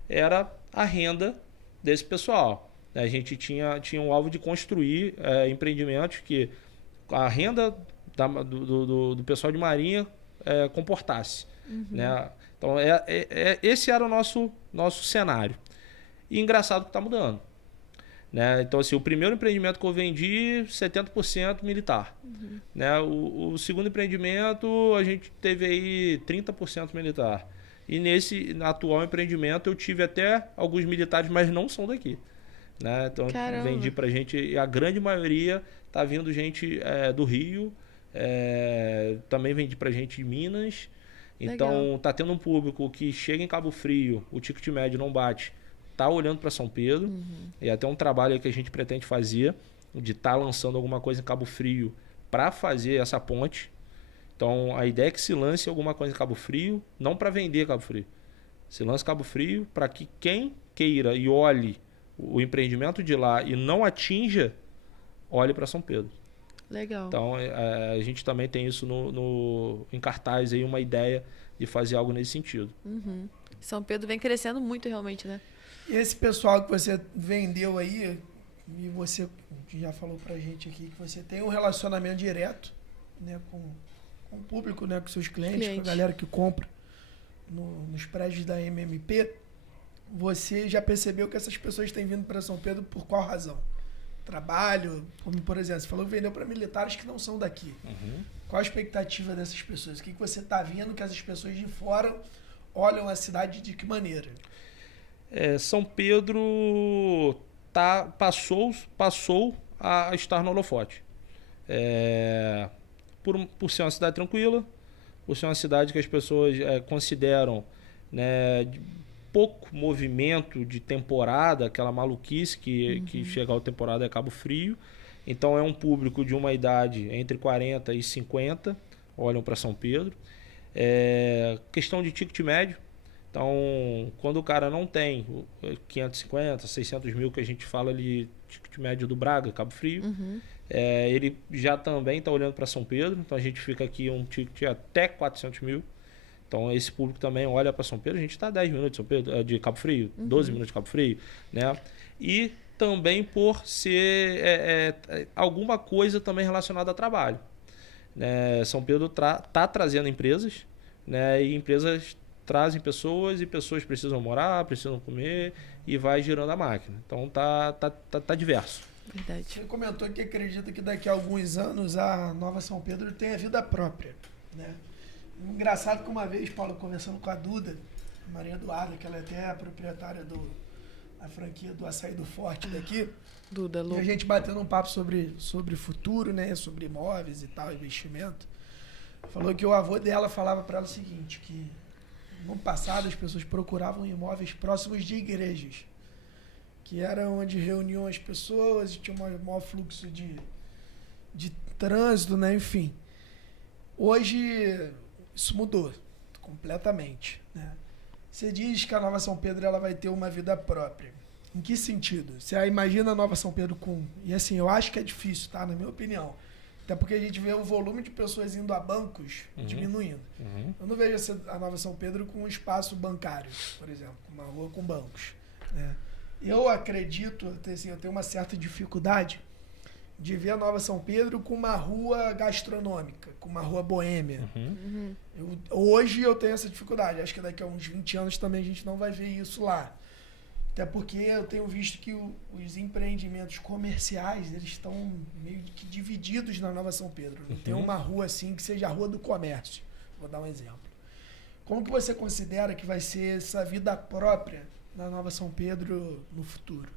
era a renda desse pessoal. A gente tinha um alvo de construir empreendimentos que a renda do pessoal de Marinha comportasse. Né? Então, esse era o nosso cenário. E engraçado que está mudando. Né? Então, assim, o primeiro empreendimento que eu vendi, 70% militar. Né? O segundo empreendimento, a gente teve aí 30% militar. E nesse atual empreendimento, eu tive até alguns militares, mas não são daqui. Né? Então, vendi pra gente, e a grande maioria tá vindo gente do Rio, também vendi pra gente de Minas. Então, tá tendo um público que chega em Cabo Frio, o ticket médio não bate, tá olhando para São Pedro. E até um trabalho que a gente pretende fazer, de estar lançando alguma coisa em Cabo Frio para fazer essa ponte. Então, a ideia é que se lance alguma coisa em Cabo Frio, não para vender Cabo Frio. Se lance Cabo Frio para que quem queira e olhe o empreendimento de lá e não atinja, olhe para São Pedro. Legal. Então, a gente também tem isso em cartaz, aí, uma ideia de fazer algo nesse sentido. São Pedro vem crescendo muito realmente, né? E esse pessoal que você vendeu aí, e você já falou pra gente aqui, que você tem um relacionamento direto, né, com o público, né, com seus clientes, com a galera que compra nos prédios da MMP, você já percebeu que essas pessoas têm vindo para São Pedro por qual razão? Trabalho, como por exemplo, você falou que vendeu para militares que não são daqui. Qual a expectativa dessas pessoas? O que você está vendo que essas pessoas de fora olham a cidade de que maneira? São Pedro passou a estar no holofote. Por ser uma cidade tranquila, por ser uma cidade que as pessoas consideram, né, pouco movimento de temporada, aquela maluquice que chega a temporada é Cabo Frio. Então é um público de uma idade entre 40 e 50, olham para São Pedro. Questão de ticket médio. Então, quando o cara não tem 550, 600 mil, que a gente fala ali, ticket médio do Braga, Cabo Frio, ele já também está olhando para São Pedro. Então, a gente fica aqui um ticket até 400 mil. Então, esse público também olha para São Pedro. A gente está a 10 minutos de São Pedro, de Cabo Frio, 12 minutos de Cabo Frio. Né? E também por ser alguma coisa também relacionada a trabalho. Né? São Pedro tá trazendo empresas, né? E empresas trazem pessoas e pessoas precisam morar, precisam comer e vai girando a máquina. Então tá diverso. Verdade. Você comentou que acredita que daqui a alguns anos a Nova São Pedro tenha vida própria, né? Engraçado que uma vez, Paulo, conversando com a Duda, a Maria Eduarda, que ela é até a proprietária da franquia do Açaí do Forte daqui, Duda, e a gente batendo um papo sobre futuro, né? Sobre imóveis e tal, investimento. Falou que o avô dela falava para ela o seguinte, que no passado as pessoas procuravam imóveis próximos de igrejas, que era onde reuniam as pessoas e tinha um maior fluxo de trânsito, né? Enfim. Hoje isso mudou completamente, né? Você diz que a Nova São Pedro ela vai ter uma vida própria. Em que sentido? Você imagina a Nova São Pedro com... E assim, eu acho que é difícil, tá? Na minha opinião. Até porque a gente vê o volume de pessoas indo a bancos diminuindo. Eu não vejo a Nova São Pedro com um espaço bancário, por exemplo, uma rua com bancos. Eu acredito, assim, eu tenho uma certa dificuldade de ver a Nova São Pedro com uma rua gastronômica, com uma rua boêmia. Hoje eu tenho essa dificuldade. Acho que daqui a uns 20 anos também a gente não vai ver isso lá. Até porque eu tenho visto que os empreendimentos comerciais, eles estão meio que divididos na Nova São Pedro. Não tem uma rua assim que seja a rua do comércio. Vou dar um exemplo. Como que você considera que vai ser essa vida própria na Nova São Pedro no futuro?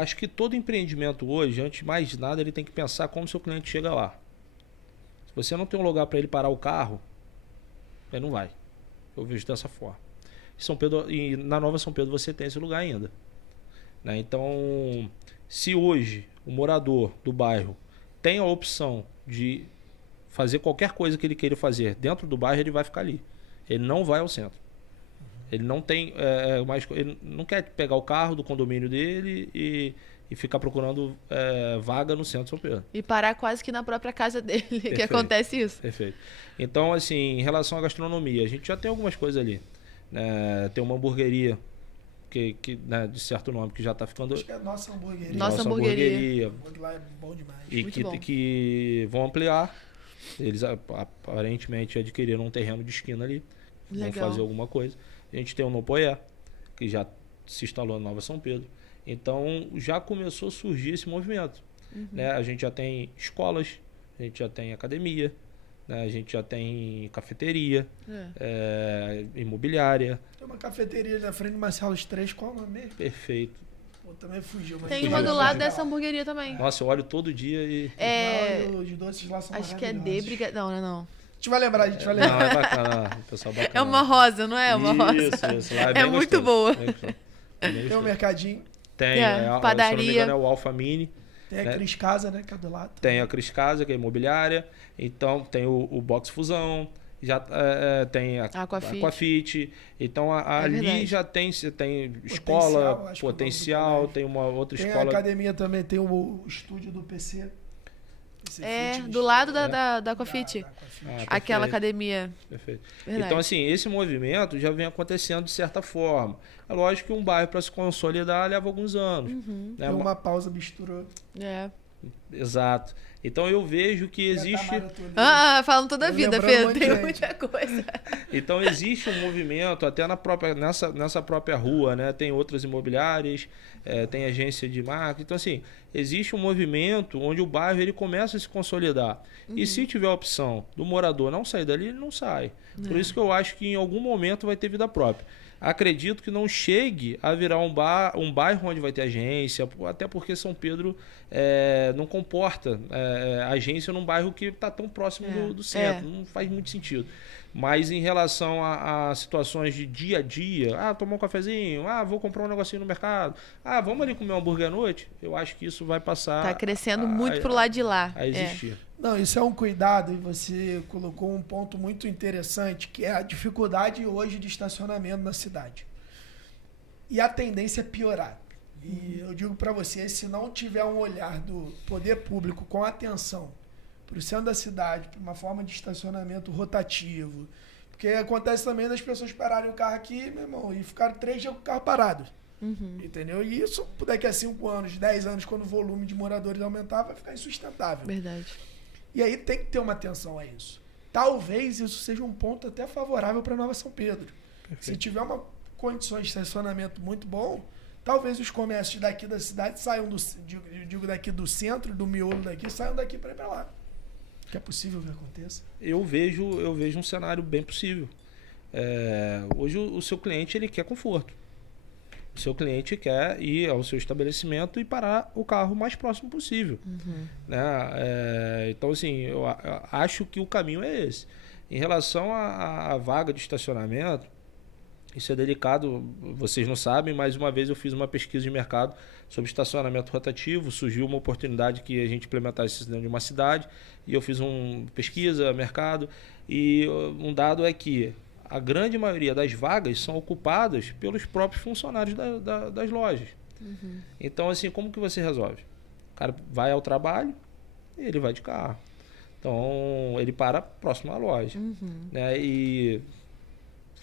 Acho que todo empreendimento hoje, antes de mais nada, ele tem que pensar como seu cliente chega lá. Se você não tem um lugar para ele parar o carro, ele não vai. Eu vejo dessa forma. São Pedro, e na Nova São Pedro você tem esse lugar ainda, né? Então, se hoje o morador do bairro tem a opção de fazer qualquer coisa que ele queira fazer dentro do bairro, ele vai ficar ali. Ele não vai ao centro. Ele não tem ele não quer pegar o carro do condomínio dele e ficar procurando vaga no centro de São Pedro. E parar quase que na própria casa dele, Perfeito. que acontece isso. Perfeito. Então, assim, em relação à gastronomia, a gente já tem algumas coisas ali. Tem uma hamburgueria que né, de certo nome que já está ficando... Acho que é a nossa hamburgueria. Nossa hamburgueria. Lá é bom demais. E Muito que vão ampliar. Eles aparentemente adquiriram um terreno de esquina ali. Legal. Vão fazer alguma coisa. A gente tem o Nopoé, que já se instalou na Nova São Pedro. Então, já começou a surgir esse movimento. Né? A gente já tem escolas, a gente já tem academia, né? A gente já tem cafeteria, imobiliária. Tem uma cafeteria na frente do Marcelo 3, qual é o nome mesmo? Perfeito. Pô, também fugiu. Mas Tem uma do lado dessa hamburgueria também. Nossa, eu olho todo dia e... Os doces lá são Acho que é maravilhosos. Débriga... Não. A gente vai lembrar, a gente vai Não, lembrar. é bacana, o pessoal bacana. É uma rosa, não é? Uma rosa. Isso. Lá É bem muito gostoso, boa. bem gostoso. Bem Tem um gostoso. mercadinho, Tem, se não me padaria. engano, é o Alfa Mini. tem a Cris Casa, né, que é do lado. Tem a Cris Casa, que é imobiliária. Então, tem o Box Fusão. Já tem a Aquafit. Então, ali verdade. já tem escola, acho que é o nome do potencial, colégio. tem uma outra Tem escola. a academia também, tem o estúdio do PC. Do lado da Aquafit. Aquela perfeito. academia. Perfeito. Verdade. Então, assim, esse movimento já vem acontecendo de certa forma. É lógico que um bairro, para se consolidar, leva alguns anos. Né? Deu uma pausa, misturou. Exato. Então, eu vejo que existe... Falando toda a vida, Lembrando Pedro. Tem gente. muita coisa. Então, existe um movimento, até nessa própria rua, né? Tem outras imobiliárias, tem agência de marketing. Então, assim, existe um movimento onde o bairro ele começa a se consolidar. E se tiver a opção do morador não sair dali, ele não sai. Por isso que eu acho que em algum momento vai ter vida própria. Acredito que não chegue a virar um bairro onde vai ter agência, até porque São Pedro não comporta agência num bairro que está tão próximo do centro. Não faz muito sentido. Mas em relação a situações de dia a dia, tomar um cafezinho, vou comprar um negocinho no mercado, vamos ali comer um hambúrguer à noite, eu acho que isso vai passar... Tá crescendo muito pro lado de lá. A existir. Não, isso é um cuidado e você colocou um ponto muito interessante, que é a dificuldade hoje de estacionamento na cidade. E a tendência é piorar. E eu digo para você, se não tiver um olhar do poder público com atenção para o centro da cidade, para uma forma de estacionamento rotativo, porque acontece também das pessoas pararem o carro aqui, meu irmão, e ficarem 3 dias com o carro parado. Entendeu? E isso, daqui a 5 anos, 10 anos, quando o volume de moradores aumentar, vai ficar insustentável. Verdade. E aí tem que ter uma atenção a isso. Talvez isso seja um ponto até favorável para Nova São Pedro. Perfeito. Se tiver uma condições de estacionamento muito bom, talvez os comércios daqui da cidade saiam digo daqui do centro, do miolo daqui, saiam daqui para ir para lá. Que é possível que aconteça. Eu vejo um cenário bem possível. Hoje o seu cliente ele quer conforto. O seu cliente quer ir ao seu estabelecimento e parar o carro o mais próximo possível. Né? Então, assim, eu acho que o caminho é esse. Em relação à vaga de estacionamento, isso é delicado, vocês não sabem, mas uma vez eu fiz uma pesquisa de mercado sobre estacionamento rotativo, surgiu uma oportunidade que a gente implementasse isso dentro de uma cidade, e eu fiz uma pesquisa, mercado, e um dado é que a grande maioria das vagas são ocupadas pelos próprios funcionários das lojas. Então, assim, como que você resolve? O cara vai ao trabalho e ele vai de carro. Então, ele para próximo à loja. Né? E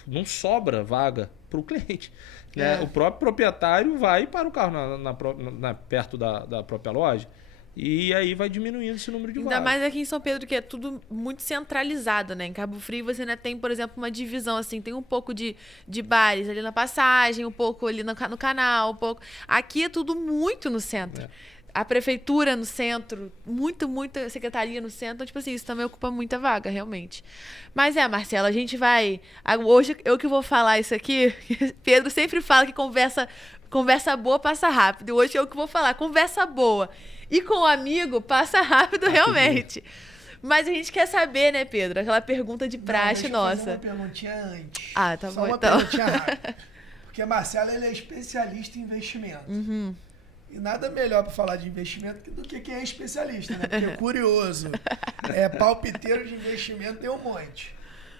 não sobra vaga para o cliente. Né? O próprio proprietário vai para o carro perto da própria loja. E aí vai diminuindo esse número de vagas. Ainda mais aqui em São Pedro, que é tudo muito centralizado, né? Em Cabo Frio você ainda tem, por exemplo, uma divisão, assim, tem um pouco de bares ali na Passagem, um pouco ali no canal, um pouco... Aqui é tudo muito no centro. A prefeitura no centro, muita secretaria no centro. Então, tipo assim, isso também ocupa muita vaga, realmente. Mas Marcelo, a gente vai... Hoje eu que vou falar isso aqui, Pedro sempre fala que conversa boa passa rápido. Hoje eu que vou falar, conversa boa. E com o amigo, passa rápido, realmente. Mas a gente quer saber, né, Pedro? Aquela pergunta de praxe nossa. Eu fazer uma perguntinha antes. Tá Só bom, uma então. perguntinha rápida. Porque Marcelo, ele é especialista em investimento. E nada melhor para falar de investimento do que quem é especialista, né? Porque é curioso. Palpiteiro de investimento tem um monte.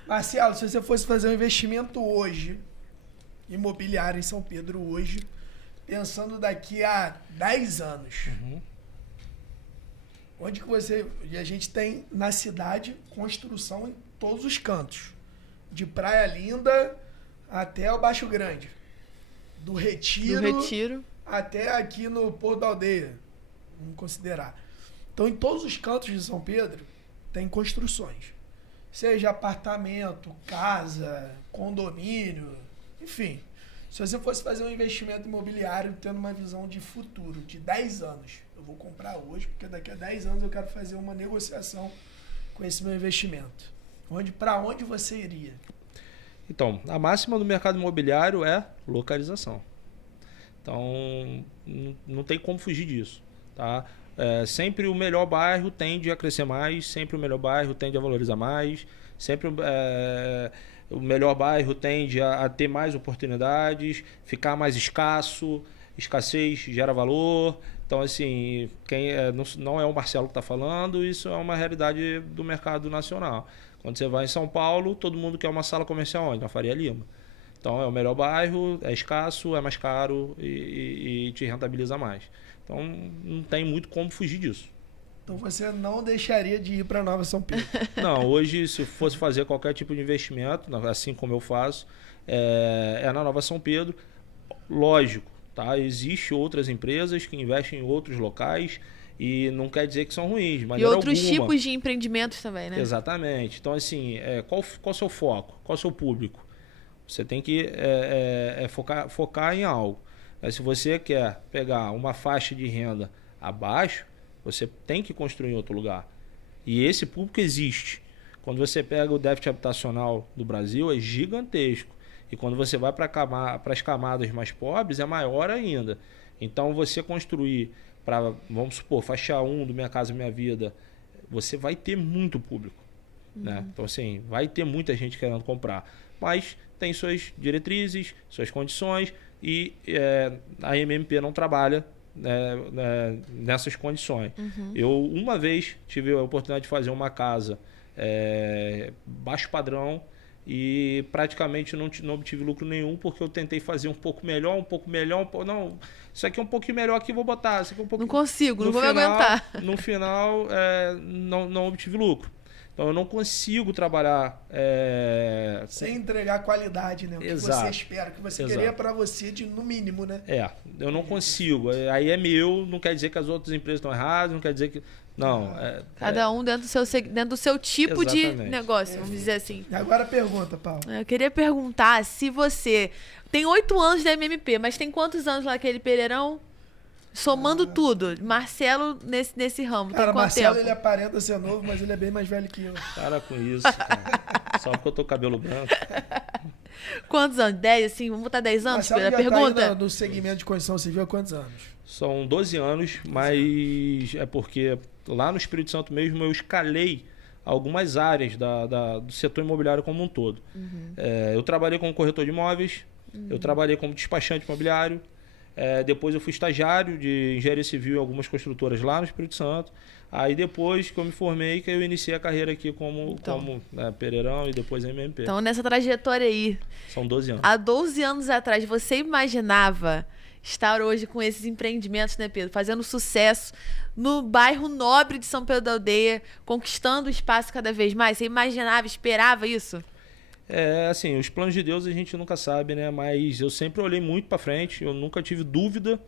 Marcelo, se você fosse fazer um investimento hoje, imobiliário em São Pedro hoje, pensando daqui a 10 anos... Onde que você... E a gente tem na cidade construção em todos os cantos. De Praia Linda até o Baixo Grande. Do Retiro até aqui no Porto da Aldeia. Vamos considerar. Então, em todos os cantos de São Pedro, tem construções. Seja apartamento, casa, condomínio, enfim. Se você fosse fazer um investimento imobiliário tendo uma visão de futuro, de 10 anos, eu vou comprar hoje, porque daqui a 10 anos eu quero fazer uma negociação com esse meu investimento. Para onde você iria? Então, a máxima do mercado imobiliário é localização. Então, não tem como fugir disso. Tá? Sempre o melhor bairro tende a crescer mais, sempre o melhor bairro tende a valorizar mais, sempre o melhor bairro tende a ter mais oportunidades, ficar mais escasso, escassez gera valor. Então, assim, não é o Marcelo que está falando, isso é uma realidade do mercado nacional. Quando você vai em São Paulo, todo mundo quer uma sala comercial onde? Na Faria Lima. Então, é o melhor bairro, é escasso, é mais caro e te rentabiliza mais. Então, não tem muito como fugir disso. Então, você não deixaria de ir para Nova São Pedro? Não, hoje, se fosse fazer qualquer tipo de investimento, assim como eu faço, é na Nova São Pedro. Lógico, tá? Existem outras empresas que investem em outros locais e não quer dizer que são ruins. De maneira e outros alguma. tipos de empreendimentos também, né? Exatamente. Então, assim, qual o seu foco? Qual o seu público? Você tem que focar em algo. Mas se você quer pegar uma faixa de renda abaixo, você tem que construir em outro lugar. E esse público existe. Quando você pega o déficit habitacional do Brasil, é gigantesco. E quando você vai para as camadas mais pobres, é maior ainda. Então, você construir para, vamos supor, faixa 1 do Minha Casa Minha Vida, você vai ter muito público. Né? Então, assim, vai ter muita gente querendo comprar. Mas tem suas diretrizes, suas condições e a MMP não trabalha nessas condições. Eu, uma vez, tive a oportunidade de fazer uma casa baixo padrão e praticamente não obtive lucro nenhum, porque eu tentei fazer um pouco melhor, não, isso aqui é um pouquinho melhor aqui, vou botar. Isso aqui é um pouquinho... Não consigo, não vou me aguentar. No final, não obtive lucro. Então, eu não consigo trabalhar... sem entregar qualidade, né? O que você espera, o que você queria para você, no mínimo, né? Eu não consigo. Aí é meu, não quer dizer que as outras empresas estão erradas, não quer dizer que... Não. Cada um dentro do seu tipo Exatamente. de negócio, vamos dizer assim. E agora a pergunta, Paulo. Eu queria perguntar se você... Tem 8 anos da MMP, mas tem quantos anos lá aquele Pereirão? Somando tudo, Marcelo nesse ramo. Cara, tem quanto Marcelo, tempo? ele aparenta ser novo, mas ele é bem mais velho que eu. Para com isso, cara. Só porque eu tô com cabelo branco. Quantos anos? 10, assim? Vamos botar 10 anos? Marcelo já pergunta? tá aí no segmento de construção civil há quantos anos? São 12 anos, mas é porque lá no Espírito Santo mesmo eu escalei algumas áreas do setor imobiliário como um todo. Eu trabalhei como corretor de imóveis, eu trabalhei como despachante imobiliário, depois eu fui estagiário de engenharia civil em algumas construtoras lá no Espírito Santo. Aí depois que eu me formei, que eu iniciei a carreira aqui como Pereirão e depois MMP. Então, nessa trajetória aí... São 12 anos. Há 12 anos atrás, você imaginava estar hoje com esses empreendimentos, né, Pedro? Fazendo sucesso no bairro nobre de São Pedro da Aldeia, conquistando o espaço cada vez mais? Você imaginava, esperava isso? Assim, os planos de Deus a gente nunca sabe, né? Mas eu sempre olhei muito para frente, eu nunca tive dúvida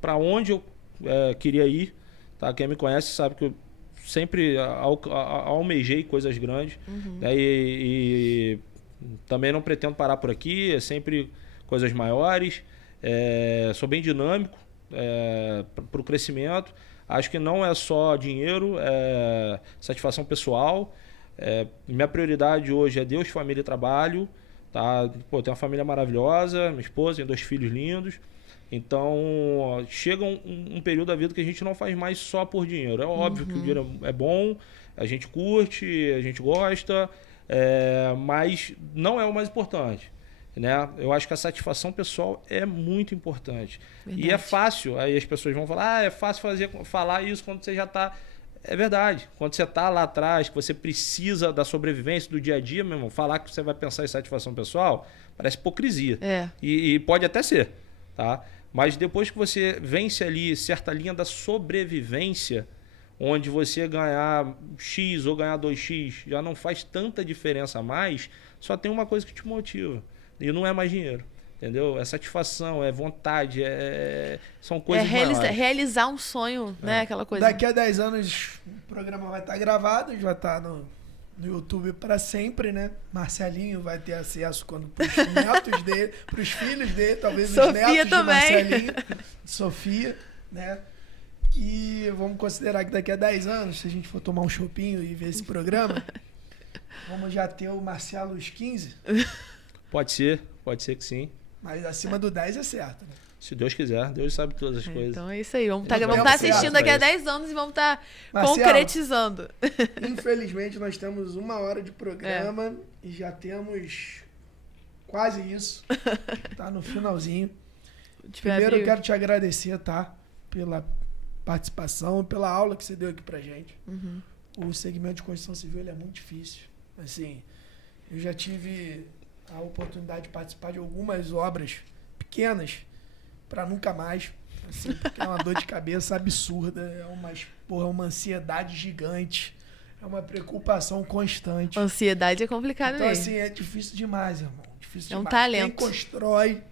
para onde eu queria ir, tá? Quem me conhece sabe que eu sempre almejei coisas grandes, né? E também não pretendo parar por aqui, é sempre coisas maiores, sou bem dinâmico para o crescimento, acho que não é só dinheiro, é satisfação pessoal. Minha prioridade hoje é Deus, família e trabalho, tá? Pô, tenho uma família maravilhosa, minha esposa, tenho 2 filhos lindos. Então, chega um período da vida que a gente não faz mais só por dinheiro. É óbvio que o dinheiro é bom, a gente curte, a gente gosta, mas não é o mais importante, né? Eu acho que a satisfação pessoal é muito importante. Verdade. E é fácil, aí as pessoas vão falar, é fácil falar isso quando você já está... É verdade. Quando você está lá atrás, que você precisa da sobrevivência do dia a dia, meu irmão, falar que você vai pensar em satisfação pessoal, parece hipocrisia. E pode até ser, tá? Mas depois que você vence ali certa linha da sobrevivência, onde você ganhar X ou ganhar 2X já não faz tanta diferença mais, só tem uma coisa que te motiva. E não é mais dinheiro. Entendeu? É satisfação, é vontade, são coisas maiores. Realizar um sonho, né? Aquela coisa. Daqui a 10 anos o programa vai estar gravado, vai estar no YouTube para sempre, né? Marcelinho vai ter acesso pros netos dele, pros filhos dele, talvez os netos também. De Marcelinho, Sofia, né? E vamos considerar que daqui a 10 anos, se a gente for tomar um chopinho e ver esse programa, vamos já ter o Marcelo os 15? Pode ser que sim. Mas acima do 10 é certo, né? Se Deus quiser, Deus sabe todas as coisas. Então é isso aí. Vamos estar assistindo daqui a 10 anos e vamos estar concretizando. Infelizmente, nós temos 1 hora de programa e já temos quase isso. Tá no finalzinho. Primeiro, eu quero te agradecer, tá? Pela participação, pela aula que você deu aqui pra gente. O segmento de construção civil ele é muito difícil. Assim, eu já tive a oportunidade de participar de algumas obras pequenas para nunca mais, assim, porque é uma dor de cabeça absurda, é uma ansiedade gigante, é uma preocupação constante. Ansiedade é complicado então, mesmo. Assim, é difícil demais, irmão. Difícil um demais. Talento. Quem constrói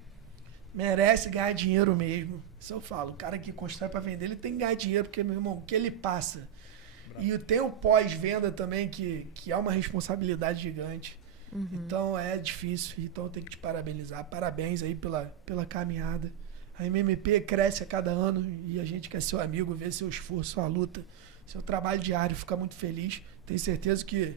merece ganhar dinheiro mesmo. Isso eu falo. O cara que constrói para vender, ele tem que ganhar dinheiro, porque, meu irmão, o que ele passa. E tem o pós-venda também, que é uma responsabilidade gigante. Então é difícil, então eu tenho que te parabenizar. Parabéns aí pela caminhada. A MMP cresce a cada ano e a gente quer ser seu amigo, ver seu esforço, sua luta, seu trabalho diário, fica muito feliz. Tenho certeza que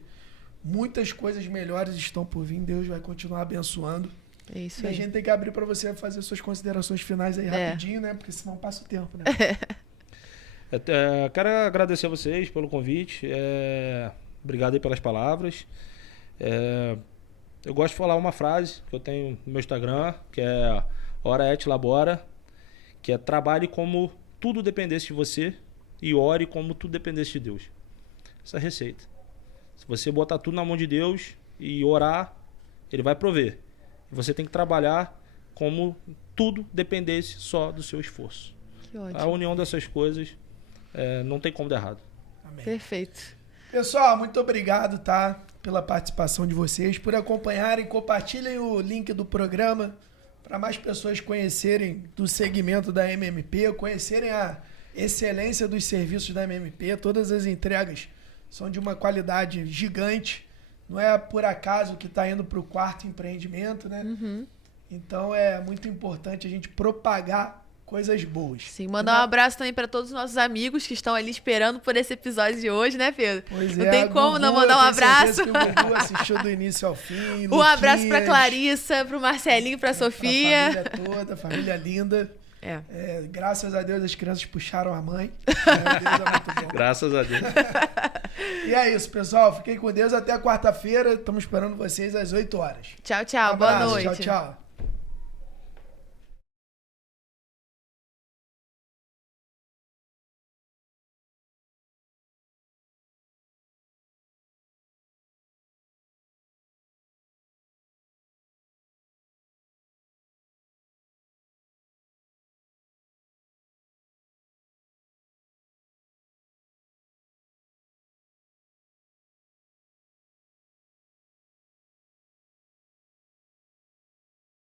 muitas coisas melhores estão por vir, Deus vai continuar abençoando. É isso e aí. A gente tem que abrir para você fazer suas considerações finais aí rapidinho, né? Porque senão passa o tempo, né? Quero agradecer a vocês pelo convite. Obrigado aí pelas palavras. Eu gosto de falar uma frase que eu tenho no meu Instagram, que é Ora et labora, que é trabalhe como tudo dependesse de você e ore como tudo dependesse de Deus. Essa é a receita. Se você botar tudo na mão de Deus e orar, Ele vai prover. Você tem que trabalhar como tudo dependesse só do seu esforço. Que ótimo. A união dessas coisas não tem como dar errado. Amém. Perfeito. Pessoal, muito obrigado, tá? Pela participação de vocês, por acompanharem, compartilhem o link do programa para mais pessoas conhecerem do segmento da MMP, conhecerem a excelência dos serviços da MMP. Todas as entregas são de uma qualidade gigante. Não é por acaso que está indo para o 4º empreendimento, né? Então é muito importante a gente propagar coisas boas. Sim, mandar um abraço também para todos os nossos amigos que estão ali esperando por esse episódio de hoje, né, Pedro? Pois não tem como Gugu, não mandar um abraço. Que o Gugu assistiu do início ao fim. Um abraço para Clarissa, para o Marcelinho, para a Sofia. Pra família toda, família linda. Graças a Deus as crianças puxaram a mãe. Deus é muito bom. Graças a Deus. E é isso, pessoal. Fiquem com Deus até quarta-feira. Estamos esperando vocês às 8 horas. Tchau, tchau. Um abraço, Boa noite. Tchau, tchau.